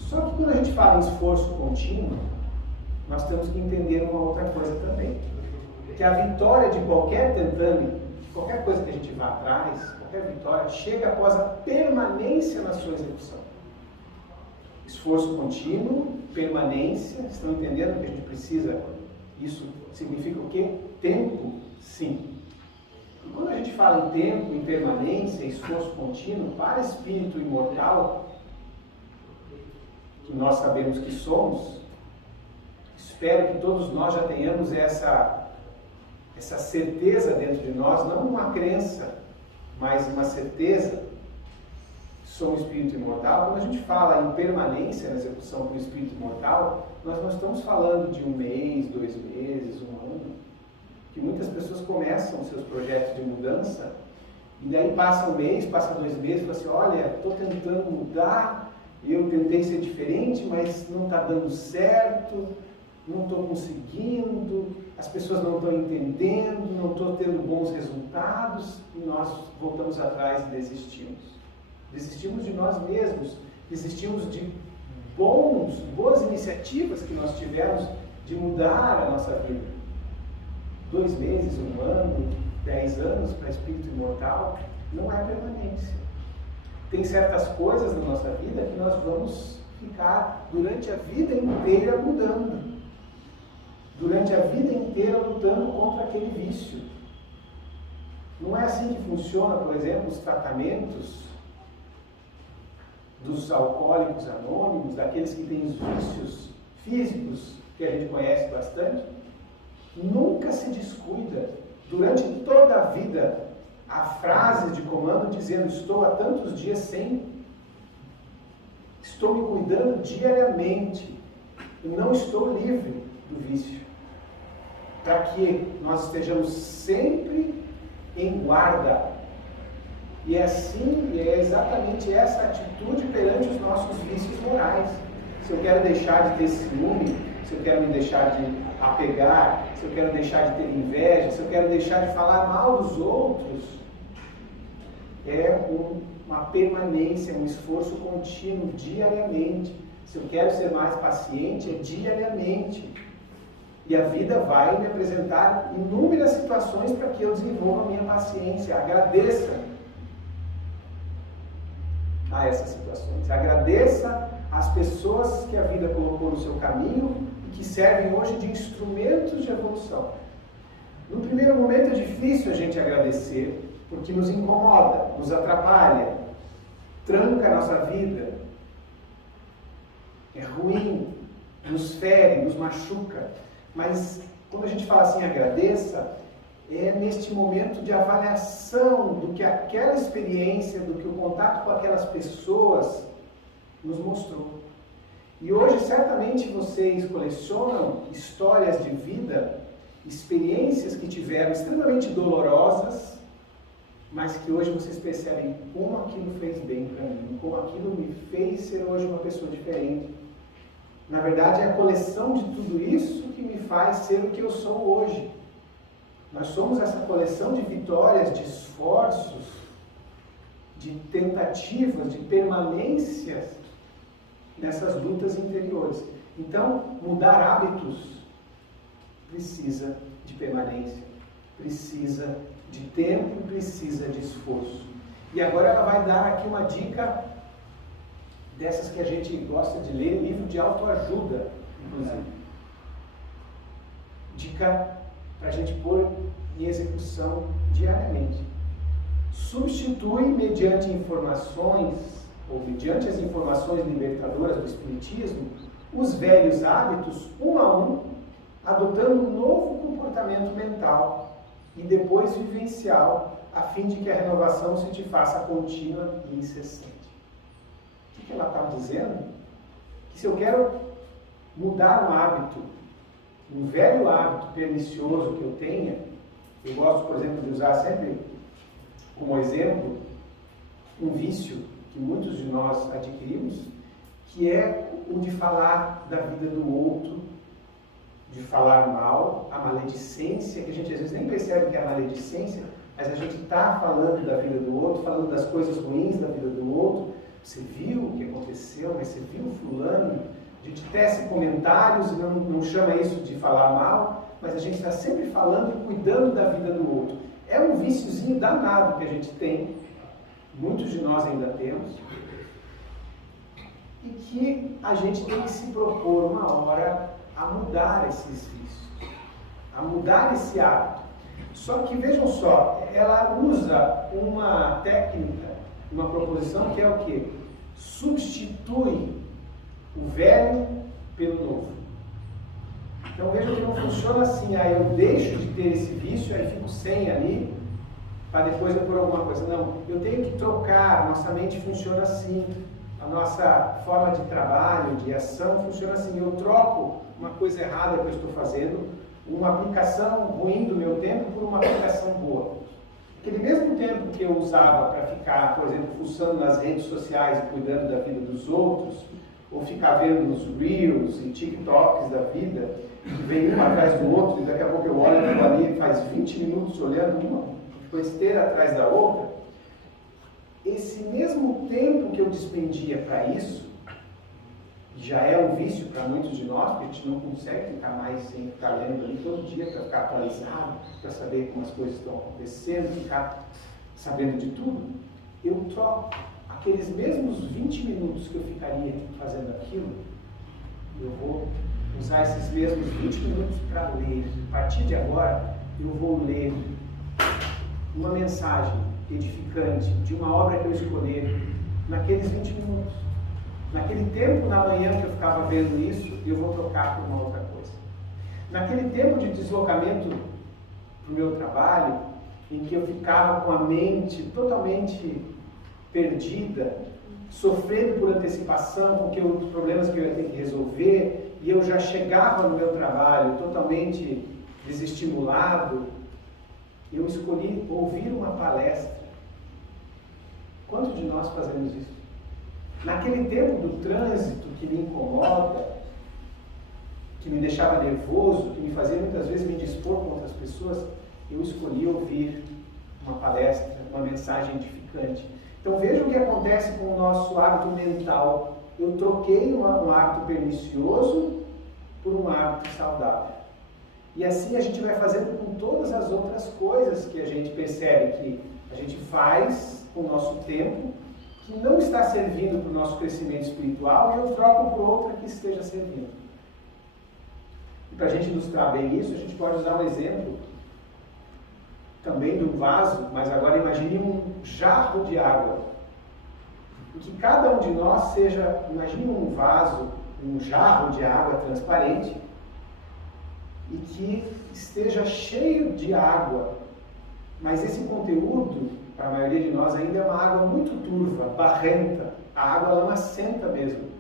Só que quando a gente fala em esforço contínuo, nós temos que entender uma outra coisa também. Que a vitória de qualquer tentame, de qualquer coisa que a gente vá atrás, qualquer vitória, chega após a permanência na sua execução. Esforço contínuo, permanência, estão entendendo que a gente precisa? Isso significa o quê? Tempo? Sim. E quando a gente fala em tempo, em permanência, esforço contínuo, para espírito imortal, que nós sabemos que somos, espero que todos nós já tenhamos essa certeza dentro de nós, não uma crença, mas uma certeza, sou um espírito imortal. Quando a gente fala em permanência na execução do espírito imortal, nós não estamos falando de 1 mês, 2 meses, 1 ano, que muitas pessoas começam seus projetos de mudança, e daí passa 1 mês, passa 2 meses, e fala assim, olha, estou tentando mudar, eu tentei ser diferente, mas não está dando certo, não estou conseguindo, as pessoas não estão entendendo, não estou tendo bons resultados, e nós voltamos atrás e desistimos. Desistimos de nós mesmos, desistimos de boas iniciativas que nós tivemos de mudar a nossa vida. 2 meses, 1 ano, 10 anos para espírito imortal não é permanência. Tem certas coisas na nossa vida que nós vamos ficar durante a vida inteira mudando. Durante a vida inteira lutando contra aquele vício. Não é assim que funciona, por exemplo, os tratamentos dos alcoólicos anônimos, daqueles que têm os vícios físicos, que a gente conhece bastante. Nunca se descuida. Durante toda a vida, a frase de comando dizendo: estou há tantos dias sem, estou me cuidando diariamente, eu não estou livre do vício. Para que nós estejamos sempre em guarda. E é assim, é exatamente essa atitude perante os nossos vícios morais. Se eu quero deixar de ter ciúme, se eu quero me deixar de apegar, se eu quero deixar de ter inveja, se eu quero deixar de falar mal dos outros, é uma permanência, um esforço contínuo, diariamente. Se eu quero ser mais paciente, é diariamente. E a vida vai me apresentar inúmeras situações para que eu desenvolva a minha paciência. Agradeça a essas situações. Agradeça às pessoas que a vida colocou no seu caminho e que servem hoje de instrumentos de evolução. No primeiro momento é difícil a gente agradecer, porque nos incomoda, nos atrapalha, tranca a nossa vida, é ruim, nos fere, nos machuca. Mas quando a gente fala assim, agradeça, é neste momento de avaliação do que aquela experiência, do que o contato com aquelas pessoas nos mostrou. E hoje certamente vocês colecionam histórias de vida, experiências que tiveram extremamente dolorosas, mas que hoje vocês percebem como aquilo fez bem para mim, como aquilo me fez ser hoje uma pessoa diferente. Na verdade, é a coleção de tudo isso que me faz ser o que eu sou hoje. Nós somos essa coleção de vitórias, de esforços, de tentativas, de permanências nessas lutas interiores. Então, mudar hábitos precisa de permanência, precisa de tempo, precisa de esforço. E agora ela vai dar aqui uma dica dessas que a gente gosta de ler, livro de autoajuda, inclusive. Dica para a gente pôr em execução diariamente. Substitui mediante informações, ou mediante as informações libertadoras do Espiritismo, os velhos hábitos, um a um, adotando um novo comportamento mental e depois vivencial, a fim de que a renovação se te faça contínua e incessante. O que ela está dizendo? Que se eu quero mudar um hábito, um velho hábito pernicioso que eu tenha, eu gosto, por exemplo, de usar sempre como exemplo um vício que muitos de nós adquirimos, que é o de falar da vida do outro, de falar mal, a maledicência, que a gente às vezes nem percebe que é a maledicência, mas a gente está falando da vida do outro, falando das coisas ruins da vida do outro. Você viu o que aconteceu, mas você viu o fulano? A gente tece comentários e não chama isso de falar mal, mas a gente está sempre falando e cuidando da vida do outro. É um viciozinho danado que a gente tem, muitos de nós ainda temos, e que a gente tem que se propor uma hora a mudar esses vícios, a mudar esse hábito. Só que, vejam só, ela usa uma técnica, uma proposição que é o quê? Substitui o velho pelo novo. Então vejam que não funciona assim, eu deixo de ter esse vício, aí fico sem ali, para depois eu pôr alguma coisa. Não, eu tenho que trocar, nossa mente funciona assim, a nossa forma de trabalho, de ação funciona assim, eu troco uma coisa errada que eu estou fazendo, uma aplicação ruim do meu tempo por uma aplicação boa. Aquele mesmo tempo que eu usava para ficar, por exemplo, fuçando nas redes sociais e cuidando da vida dos outros, ou ficar vendo os Reels e TikToks da vida, que vem um atrás do outro, e daqui a pouco eu olho aquilo ali, faz 20 minutos olhando uma besteira atrás da outra, esse mesmo tempo que eu despendia para isso, já é um vício para muitos de nós, porque a gente não consegue ficar mais sem ficar lendo ali todo dia para ficar atualizado, para saber como as coisas estão acontecendo, ficar sabendo de tudo. Eu troco a aqueles mesmos 20 minutos que eu ficaria fazendo aquilo, eu vou usar esses mesmos 20 minutos para ler. A partir de agora, eu vou ler uma mensagem edificante de uma obra que eu escolher naqueles 20 minutos. Naquele tempo, na manhã que eu ficava vendo isso, eu vou trocar por uma outra coisa. Naquele tempo de deslocamento para o meu trabalho, em que eu ficava com a mente totalmente perdida, sofrendo por antecipação, porque os problemas que eu ia ter que resolver, e eu já chegava no meu trabalho totalmente desestimulado, eu escolhi ouvir uma palestra. Quantos de nós fazemos isso? Naquele tempo do trânsito que me incomoda, que me deixava nervoso, que me fazia muitas vezes me dispor com outras pessoas, eu escolhi ouvir uma palestra, uma mensagem edificante. Então veja o que acontece com o nosso hábito mental. Eu troquei um hábito pernicioso por um hábito saudável. E assim a gente vai fazendo com todas as outras coisas que a gente percebe que a gente faz com o nosso tempo, que não está servindo para o nosso crescimento espiritual, e eu troco por outra que esteja servindo. E para a gente ilustrar bem isso, a gente pode usar um exemplo também do vaso, mas agora imagine um jarro de água. E que cada um de nós seja, imagine um vaso, um jarro de água transparente, e que esteja cheio de água, mas esse conteúdo, para a maioria de nós, ainda é uma água muito turva, barrenta, a água lamacenta mesmo.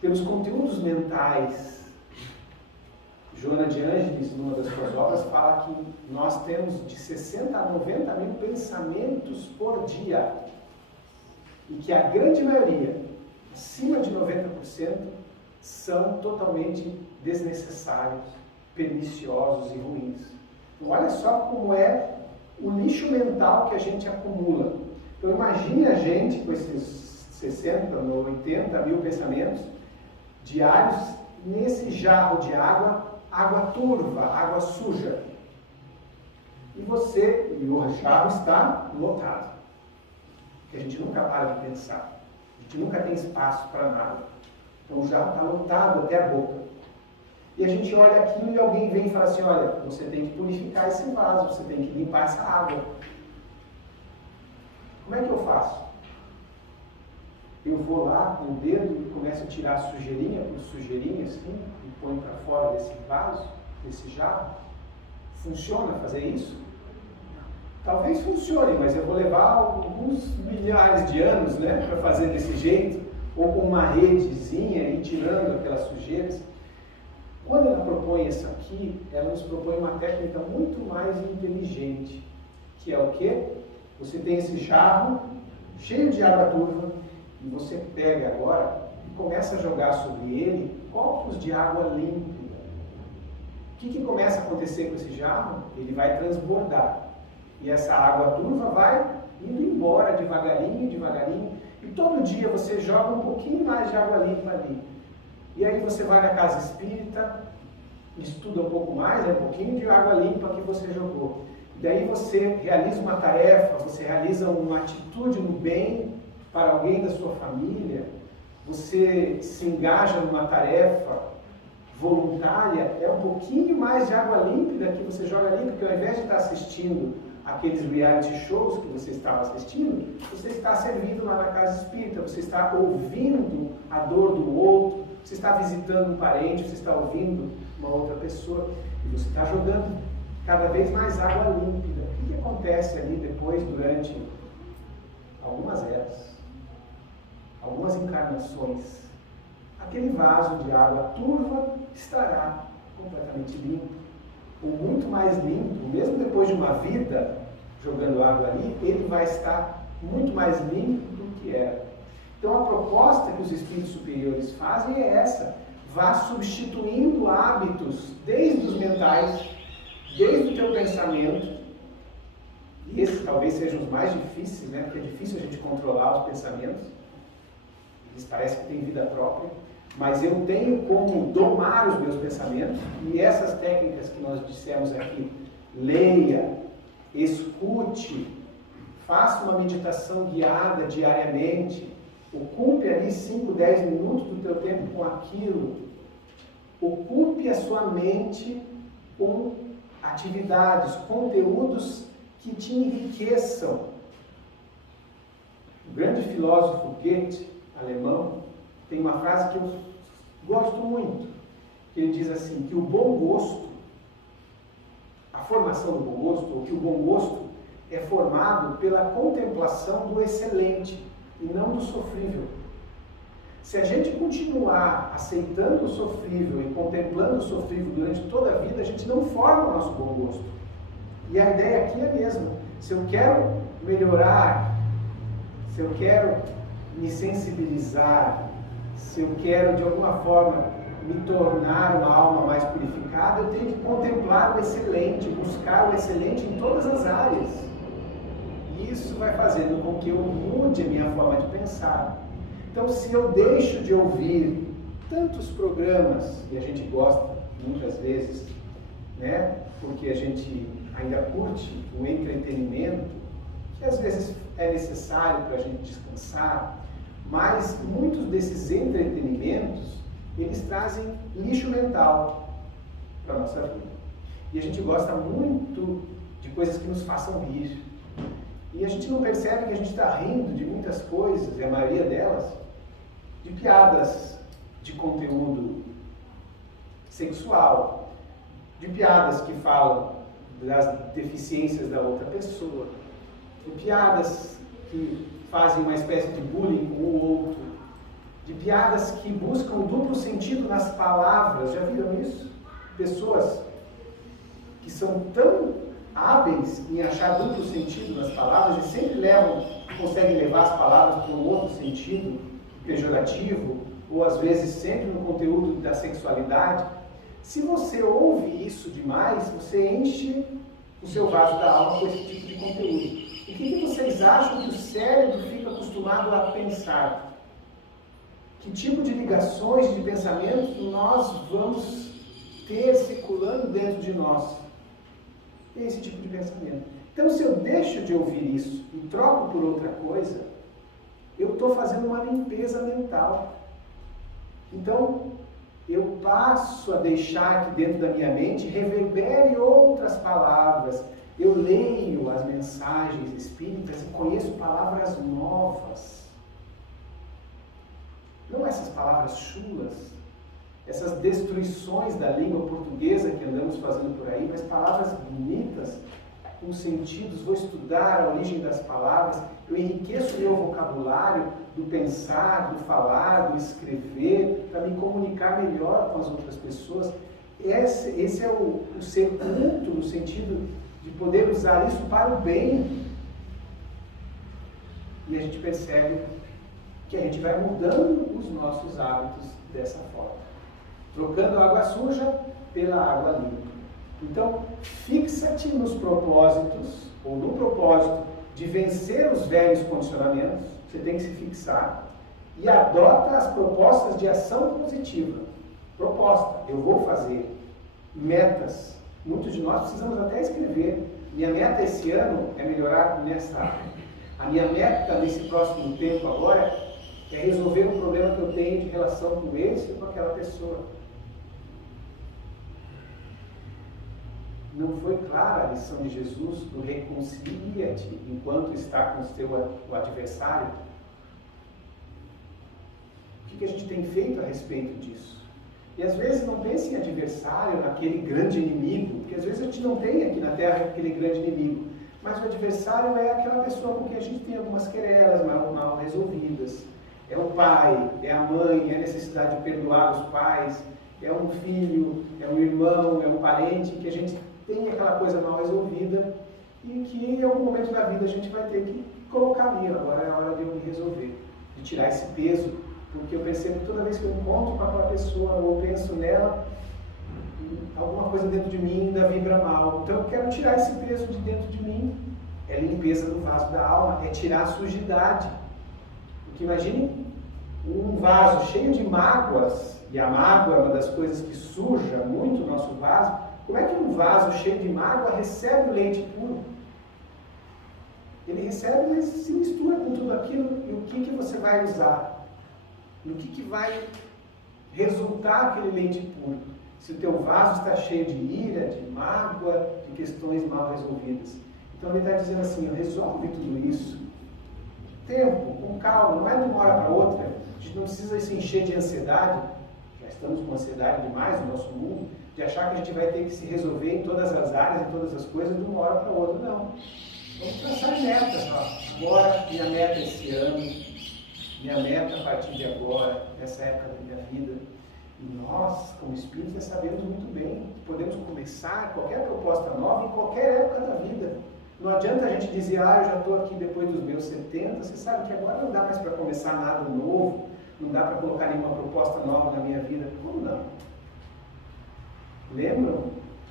Pelos conteúdos mentais, Joana de Ângeles, numa das suas obras, fala que nós temos de 60 a 90 mil pensamentos por dia, e que a grande maioria, acima de 90%, são totalmente desnecessários, perniciosos e ruins. Então, olha só como é o lixo mental que a gente acumula. Então imagine a gente com esses 60 ou 80 mil pensamentos diários nesse jarro de água, água turva, água suja. E o jarro está lotado. Porque a gente nunca para de pensar. A gente nunca tem espaço para nada. Então o jarro está lotado até a boca. E a gente olha aquilo e alguém vem e fala assim, olha, você tem que purificar esse vaso, você tem que limpar essa água. Como é que eu faço? Eu vou lá com o dedo e começo a tirar sujeirinha por sujeirinha assim, e ponho para fora desse vaso, desse jarro? Funciona fazer isso? Talvez funcione, mas eu vou levar alguns milhares de anos, né, para fazer desse jeito, ou com uma redezinha e tirando aquelas sujeiras. Quando ela propõe isso aqui, ela nos propõe uma técnica muito mais inteligente, que é o quê? Você tem esse jarro cheio de água turva e você pega agora e começa a jogar sobre ele copos de água límpida. O que começa a acontecer com esse jarro? Ele vai transbordar e essa água turva vai indo embora devagarinho, devagarinho, e todo dia você joga um pouquinho mais de água limpa ali. E aí você vai na casa espírita, estuda um pouco mais, é um pouquinho de água limpa que você jogou. E daí você realiza uma tarefa, você realiza uma atitude no bem para alguém da sua família, você se engaja numa tarefa voluntária, é um pouquinho mais de água límpida que você joga ali, porque ao invés de estar assistindo aqueles reality shows que você estava assistindo, você está servindo lá na casa espírita, você está ouvindo a dor do outro, você está visitando um parente, você está ouvindo uma outra pessoa, e você está jogando cada vez mais água límpida. O que acontece ali depois, durante algumas eras, algumas encarnações? Aquele vaso de água turva estará completamente limpo, ou muito mais limpo, mesmo depois de uma vida jogando água ali, ele vai estar muito mais limpo do que era. Então a proposta que os espíritos superiores fazem é essa: vá substituindo hábitos, desde os mentais, desde o teu pensamento, e esses talvez sejam os mais difíceis, né? Porque é difícil a gente controlar os pensamentos, eles parecem que têm vida própria, mas eu tenho como domar os meus pensamentos, e essas técnicas que nós dissemos aqui, leia, escute, faça uma meditação guiada diariamente, ocupe ali 5, 10 minutos do teu tempo com aquilo, ocupe a sua mente com atividades, conteúdos que te enriqueçam. O grande filósofo Goethe, alemão, tem uma frase que eu gosto muito, que ele diz assim, que o bom gosto, a formação do bom gosto, ou que o bom gosto é formado pela contemplação do excelente e não do sofrível. Se a gente continuar aceitando o sofrível e contemplando o sofrível durante toda a vida, a gente não forma o nosso bom gosto. E a ideia aqui é a mesma. Se eu quero melhorar, se eu quero me sensibilizar, se eu quero de alguma forma me tornar uma alma mais purificada, eu tenho que contemplar o excelente, buscar o excelente em todas as áreas. E isso vai fazendo com que eu mude a minha forma de pensar. Então, se eu deixo de ouvir tantos programas, e a gente gosta muitas vezes, né, porque a gente ainda curte o entretenimento, que às vezes é necessário para a gente descansar, mas muitos desses entretenimentos, eles trazem lixo mental para a nossa vida. E a gente gosta muito de coisas que nos façam rir. E a gente não percebe que a gente está rindo de muitas coisas, e a maioria delas, de piadas de conteúdo sexual, de piadas que falam das deficiências da outra pessoa, de piadas que fazem uma espécie de bullying com o outro, de piadas que buscam o duplo sentido nas palavras. Já viram isso? Pessoas que são tão hábeis em achar duplo sentido nas palavras e sempre conseguem levar as palavras para um outro sentido pejorativo, ou às vezes sempre no conteúdo da sexualidade. Se você ouve isso demais, você enche o seu vaso da alma com esse tipo de conteúdo. E o que vocês acham que o cérebro fica acostumado a pensar? Que tipo de ligações de pensamentos nós vamos ter circulando dentro de nós? Esse tipo de pensamento. Então, se eu deixo de ouvir isso e troco por outra coisa, eu estou fazendo uma limpeza mental. Então, eu passo a deixar que dentro da minha mente reverbere outras palavras. Eu leio as mensagens espíritas e conheço palavras novas. Não essas palavras chulas, essas destruições da língua portuguesa que andamos fazendo por aí, mas palavras bonitas, com sentidos. Vou estudar a origem das palavras, eu enriqueço o meu vocabulário do pensar, do falar, do escrever, para me comunicar melhor com as outras pessoas. Esse é o ser culto, no sentido de poder usar isso para o bem. E a gente percebe que a gente vai mudando os nossos hábitos dessa forma, trocando a água suja pela água limpa. Então, fixa-te nos propósitos, ou no propósito de vencer os velhos condicionamentos. Você tem que se fixar e adota as propostas de ação positiva. Proposta, eu vou fazer. Metas, muitos de nós precisamos até escrever. Minha meta esse ano é melhorar nessa área. A minha meta nesse próximo tempo agora é resolver um problema que eu tenho de relação com esse ou com aquela pessoa. Não foi clara a lição de Jesus do reconcilia-te enquanto está com o adversário? O que a gente tem feito a respeito disso? E às vezes não pense em adversário, naquele grande inimigo, porque às vezes a gente não tem aqui na Terra aquele grande inimigo, mas o adversário é aquela pessoa com quem a gente tem algumas querelas mal resolvidas. É o pai, é a mãe, é a necessidade de perdoar os pais, é um filho, é um irmão, é um parente que a gente tem aquela coisa mal resolvida e que em algum momento da vida a gente vai ter que colocar ali. Agora é a hora de eu me resolver, de tirar esse peso, porque eu percebo que toda vez que eu encontro com aquela pessoa ou penso nela, alguma coisa dentro de mim ainda vibra mal. Então eu quero tirar esse peso de dentro de mim. É limpeza do vaso da alma, é tirar a sujidade. Porque imagine um vaso cheio de mágoas, e a mágoa é uma das coisas que suja muito o nosso vaso. Como é que um vaso cheio de mágoa recebe o leite puro? Ele recebe, mas se mistura com tudo aquilo, e o que você vai usar? No que vai resultar aquele leite puro? Se o teu vaso está cheio de ira, de mágoa, de questões mal resolvidas. Então ele está dizendo assim, resolve tudo isso. Tempo, com calma, não é de uma hora para outra. A gente não precisa se encher de ansiedade, já estamos com ansiedade demais no nosso mundo, de achar que a gente vai ter que se resolver em todas as áreas, em todas as coisas, de uma hora para outra. Não. Vamos traçar metas. Ó. Agora, minha meta esse ano, minha meta a partir de agora, nessa época da minha vida. E nós, como espíritas, sabemos muito bem que podemos começar qualquer proposta nova em qualquer época da vida. Não adianta a gente dizer, eu já estou aqui depois dos meus 70, você sabe que agora não dá mais para começar nada novo, não dá para colocar nenhuma proposta nova na minha vida. Como não? Lembram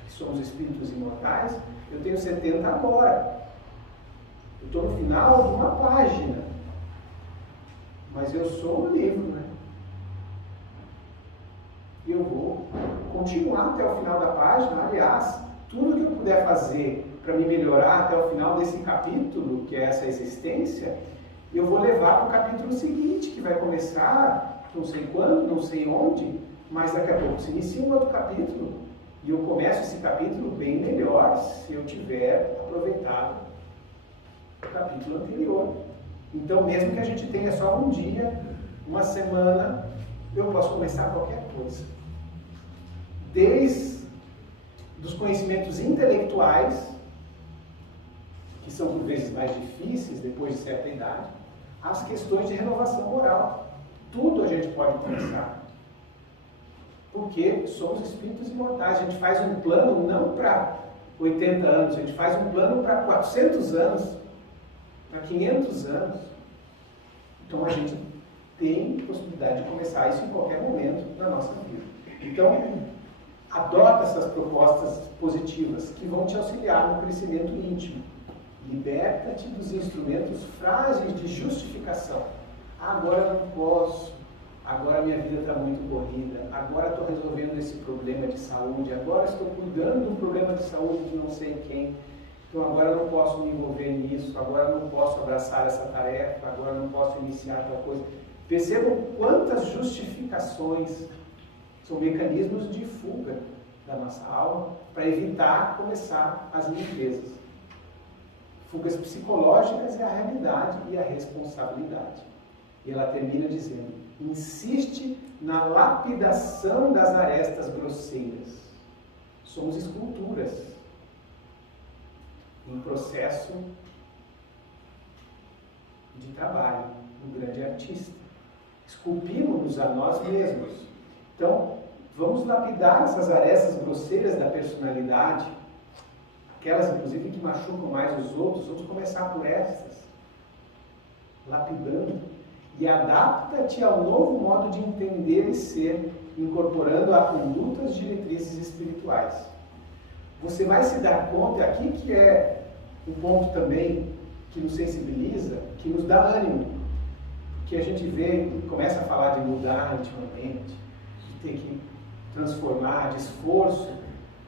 que somos espíritos imortais? Eu tenho 70 agora. Eu estou no final de uma página. Mas eu sou um livro, né? E eu vou continuar até o final da página. Aliás, tudo que eu puder fazer para me melhorar até o final desse capítulo, que é essa existência, eu vou levar para o capítulo seguinte, que vai começar, não sei quando, não sei onde, mas daqui a pouco se inicia um outro capítulo, e eu começo esse capítulo bem melhor se eu tiver aproveitado o capítulo anterior. Então, mesmo que a gente tenha só um dia, uma semana, eu posso começar qualquer coisa. Desde os conhecimentos intelectuais, que são por vezes mais difíceis depois de certa idade, as questões de renovação moral. Tudo a gente pode começar. Porque somos espíritos imortais. A gente faz um plano não para 80 anos, a gente faz um plano para 400 anos, para 500 anos. Então a gente tem possibilidade de começar isso em qualquer momento da nossa vida. Então, adota essas propostas positivas que vão te auxiliar no crescimento íntimo. Liberta-te dos instrumentos frágeis de justificação. Agora eu não posso, agora minha vida está muito corrida, agora estou resolvendo esse problema de saúde, agora estou cuidando do problema de saúde de não sei quem, então agora eu não posso me envolver nisso, agora eu não posso abraçar essa tarefa, agora eu não posso iniciar tal coisa. Percebam quantas justificações são mecanismos de fuga da nossa alma para evitar começar as limpezas. Fugas psicológicas é a realidade e a responsabilidade. E ela termina dizendo, insiste na lapidação das arestas grosseiras. Somos esculturas em processo de trabalho, um grande artista. Esculpimos-nos a nós mesmos. Então, vamos lapidar essas arestas grosseiras da personalidade, aquelas, inclusive, que machucam mais os outros. Vamos começar por estas, lapidando. E adapta-te ao novo modo de entender e ser, incorporando a condutas diretrizes espirituais. Você vai se dar conta, aqui que é um ponto também que nos sensibiliza, que nos dá ânimo, que a gente vê, começa a falar de mudar intimamente, de ter que transformar, de esforço,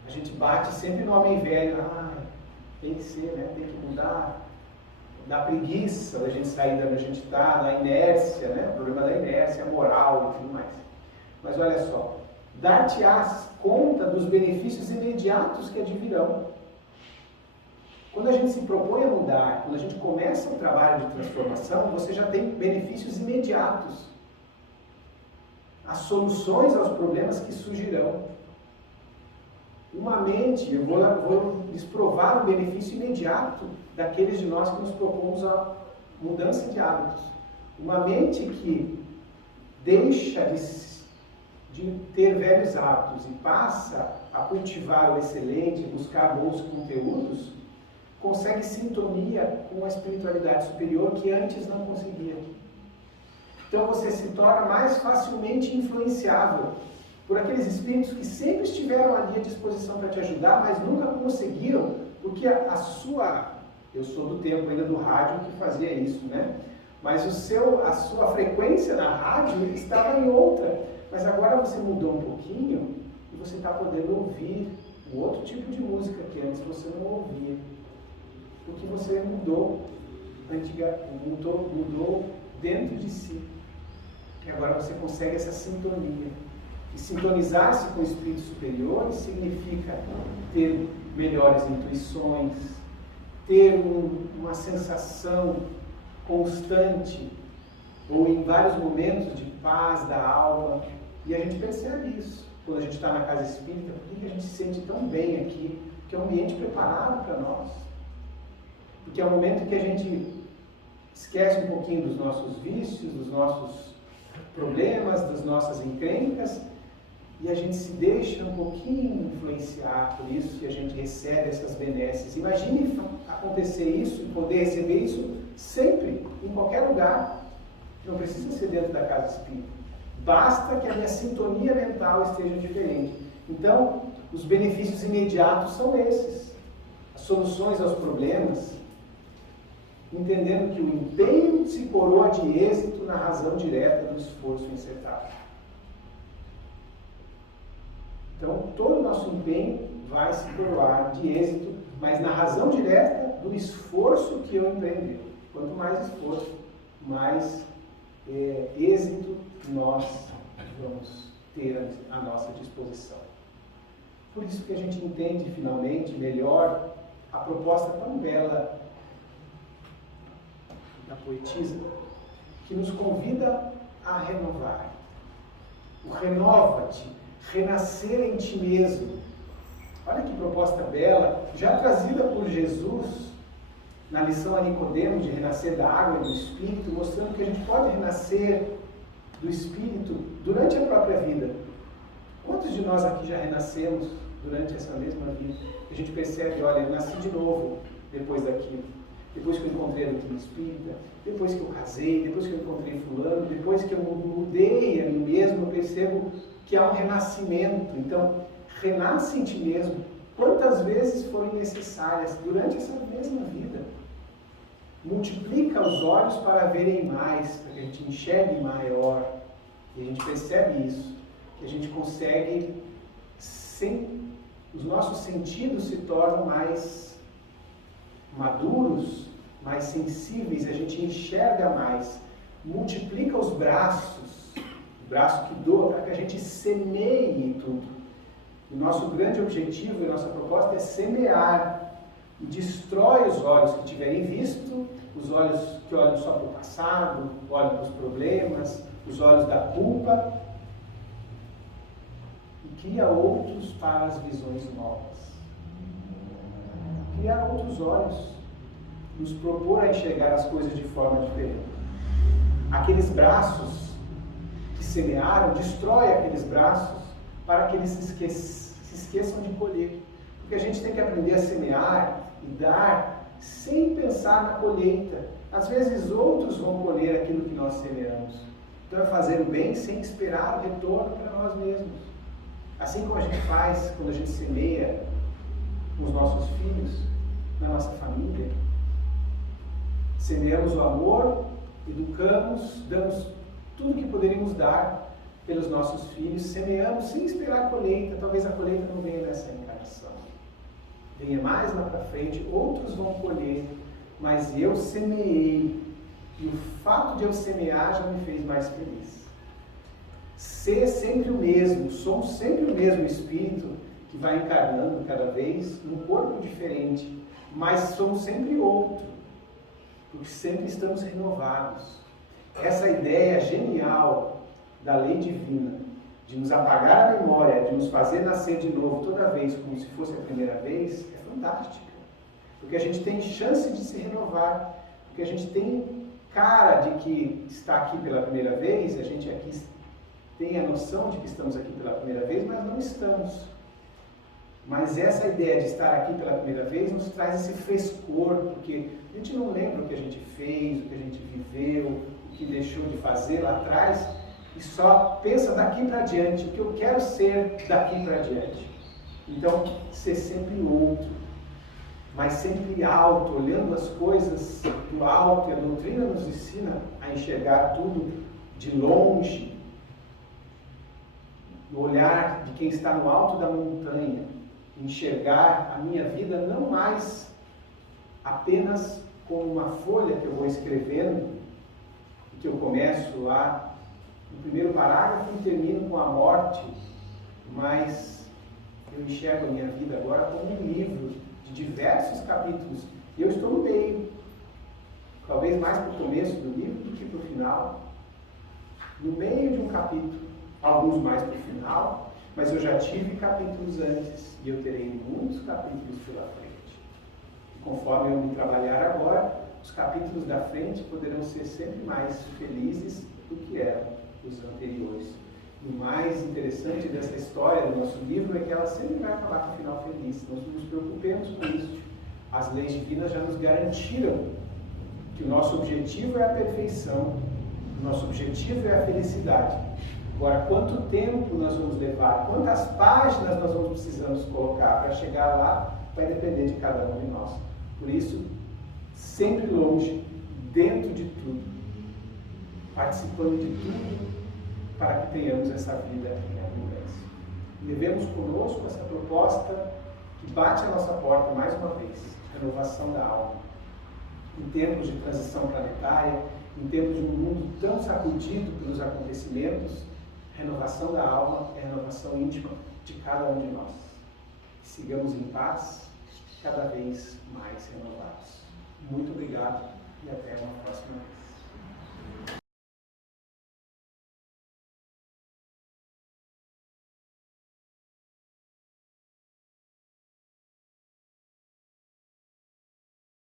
a gente bate sempre no homem velho, tem que ser, né? Tem que mudar, da preguiça da gente sair da onde a gente está, da inércia, né? O problema da inércia, moral e tudo mais. Mas olha só, dar-te-ás conta dos benefícios imediatos que advirão. Quando a gente se propõe a mudar, quando a gente começa um trabalho de transformação, você já tem benefícios imediatos. As soluções aos problemas que surgirão. Uma mente, eu vou lhes provar o benefício imediato daqueles de nós que nos propomos a mudança de hábitos. Uma mente que deixa de ter velhos hábitos e passa a cultivar o excelente, buscar bons conteúdos, consegue sintonia com a espiritualidade superior que antes não conseguia. Então você se torna mais facilmente influenciável por aqueles espíritos que sempre estiveram ali à disposição para te ajudar, mas nunca conseguiram, porque a sua... Eu sou do tempo ainda do rádio que fazia isso, né? Mas a sua frequência na rádio estava em outra. Mas agora você mudou um pouquinho e você está podendo ouvir um outro tipo de música que antes você não ouvia. Porque você mudou. mudou dentro de si. E agora você consegue essa sintonia. E sintonizar-se com espíritos superiores significa ter melhores intuições, ter uma sensação constante, ou em vários momentos de paz da alma. E a gente percebe isso quando a gente está na casa espírita. Por que a gente se sente tão bem aqui? Porque é um ambiente preparado para nós. Porque é um momento que a gente esquece um pouquinho dos nossos vícios, dos nossos problemas, das nossas encrencas, e a gente se deixa um pouquinho influenciar por isso, e a gente recebe essas benesses. Imagine acontecer isso e poder receber isso sempre, em qualquer lugar. Não precisa ser dentro da casa espírita. Basta que a minha sintonia mental esteja diferente. Então, os benefícios imediatos são esses. As soluções aos problemas, entendendo que o empenho se coroa de êxito na razão direta do esforço encertado. Então, todo o nosso empenho vai se coroar de êxito, mas na razão direta do esforço que eu empreender. Quanto mais esforço, mais êxito nós vamos ter à nossa disposição. Por isso que a gente entende finalmente melhor a proposta tão bela da poetisa, que nos convida a renovar. O renova-te, renascer em ti mesmo. Olha que proposta bela, já trazida por Jesus na lição a Nicodemo de renascer da água e do Espírito, mostrando que a gente pode renascer do Espírito durante a própria vida. Quantos de nós aqui já renascemos durante essa mesma vida? A gente percebe, olha, eu nasci de novo depois daquilo. Depois que eu encontrei a doutrina espírita, depois que eu casei, depois que eu encontrei fulano, depois que eu mudei a mim mesmo, eu percebo que há um renascimento. Então, renasce em ti mesmo quantas vezes forem necessárias durante essa mesma vida. Multiplica os olhos para verem mais, para que a gente enxergue maior. E a gente percebe isso, que a gente consegue, os nossos sentidos se tornam mais maduros, mais sensíveis, a gente enxerga mais, multiplica os braços, o braço que doa, para que a gente semeie tudo. O nosso grande objetivo e a nossa proposta é semear, e destrói os olhos que tiverem visto, os olhos que olham só para o passado, olham para os problemas, os olhos da culpa, e cria outros para as visões novas. Criar outros olhos, nos propor a enxergar as coisas de forma diferente. Aqueles braços que semearam, destrói aqueles braços para que eles se esqueçam de colher. Porque a gente tem que aprender a semear e dar sem pensar na colheita. Às vezes outros vão colher aquilo que nós semeamos. Então é fazer o bem sem esperar o retorno para nós mesmos. Assim como a gente faz quando a gente semeia com os nossos filhos, na nossa família. Semeamos o amor, educamos, damos tudo que poderíamos dar pelos nossos filhos, semeamos sem esperar a colheita. Talvez a colheita não venha nessa encarnação, venha mais lá para frente, outros vão colher, mas eu semeei, e o fato de eu semear já me fez mais feliz. Ser sempre o mesmo, somos sempre o mesmo espírito que vai encarnando cada vez num corpo diferente, mas somos sempre outro, porque sempre estamos renovados. Essa ideia genial da lei divina, de nos apagar a memória, de nos fazer nascer de novo toda vez, como se fosse a primeira vez, é fantástica. Porque a gente tem chance de se renovar, porque a gente tem cara de que está aqui pela primeira vez, a gente aqui tem a noção de que estamos aqui pela primeira vez, mas não estamos. Mas essa ideia de estar aqui pela primeira vez nos traz esse frescor, porque a gente não lembra o que a gente fez, o que a gente viveu, o que deixou de fazer lá atrás, e só pensa daqui para diante, o que eu quero ser daqui para diante. Então, ser sempre outro, mas sempre alto, olhando as coisas do alto, e a doutrina nos ensina a enxergar tudo de longe, no olhar de quem está no alto da montanha, enxergar a minha vida não mais apenas como uma folha que eu vou escrevendo, e que eu começo lá no primeiro parágrafo e termino com a morte, mas eu enxergo a minha vida agora como um livro de diversos capítulos. E eu estou no meio, talvez mais para o começo do livro do que para o final, no meio de um capítulo, alguns mais para o final, mas eu já tive capítulos antes e eu terei muitos capítulos pela frente. E conforme eu me trabalhar agora, os capítulos da frente poderão ser sempre mais felizes do que eram os anteriores. E o mais interessante dessa história do nosso livro é que ela sempre vai acabar com o final feliz. Nós não nos preocupemos com isso. As leis divinas já nos garantiram que o nosso objetivo é a perfeição, o nosso objetivo é a felicidade. Agora, quanto tempo nós vamos levar, quantas páginas nós precisamos colocar para chegar lá, vai depender de cada um de nós. Por isso, sempre longe, dentro de tudo, participando de tudo, para que tenhamos essa vida em abundância. Levemos conosco essa proposta que bate à nossa porta mais uma vez, renovação da alma. Em tempos de transição planetária, em tempos de um mundo tão sacudido pelos acontecimentos, renovação da alma é renovação íntima de cada um de nós. Sigamos em paz, cada vez mais renovados. Muito obrigado e até uma próxima vez.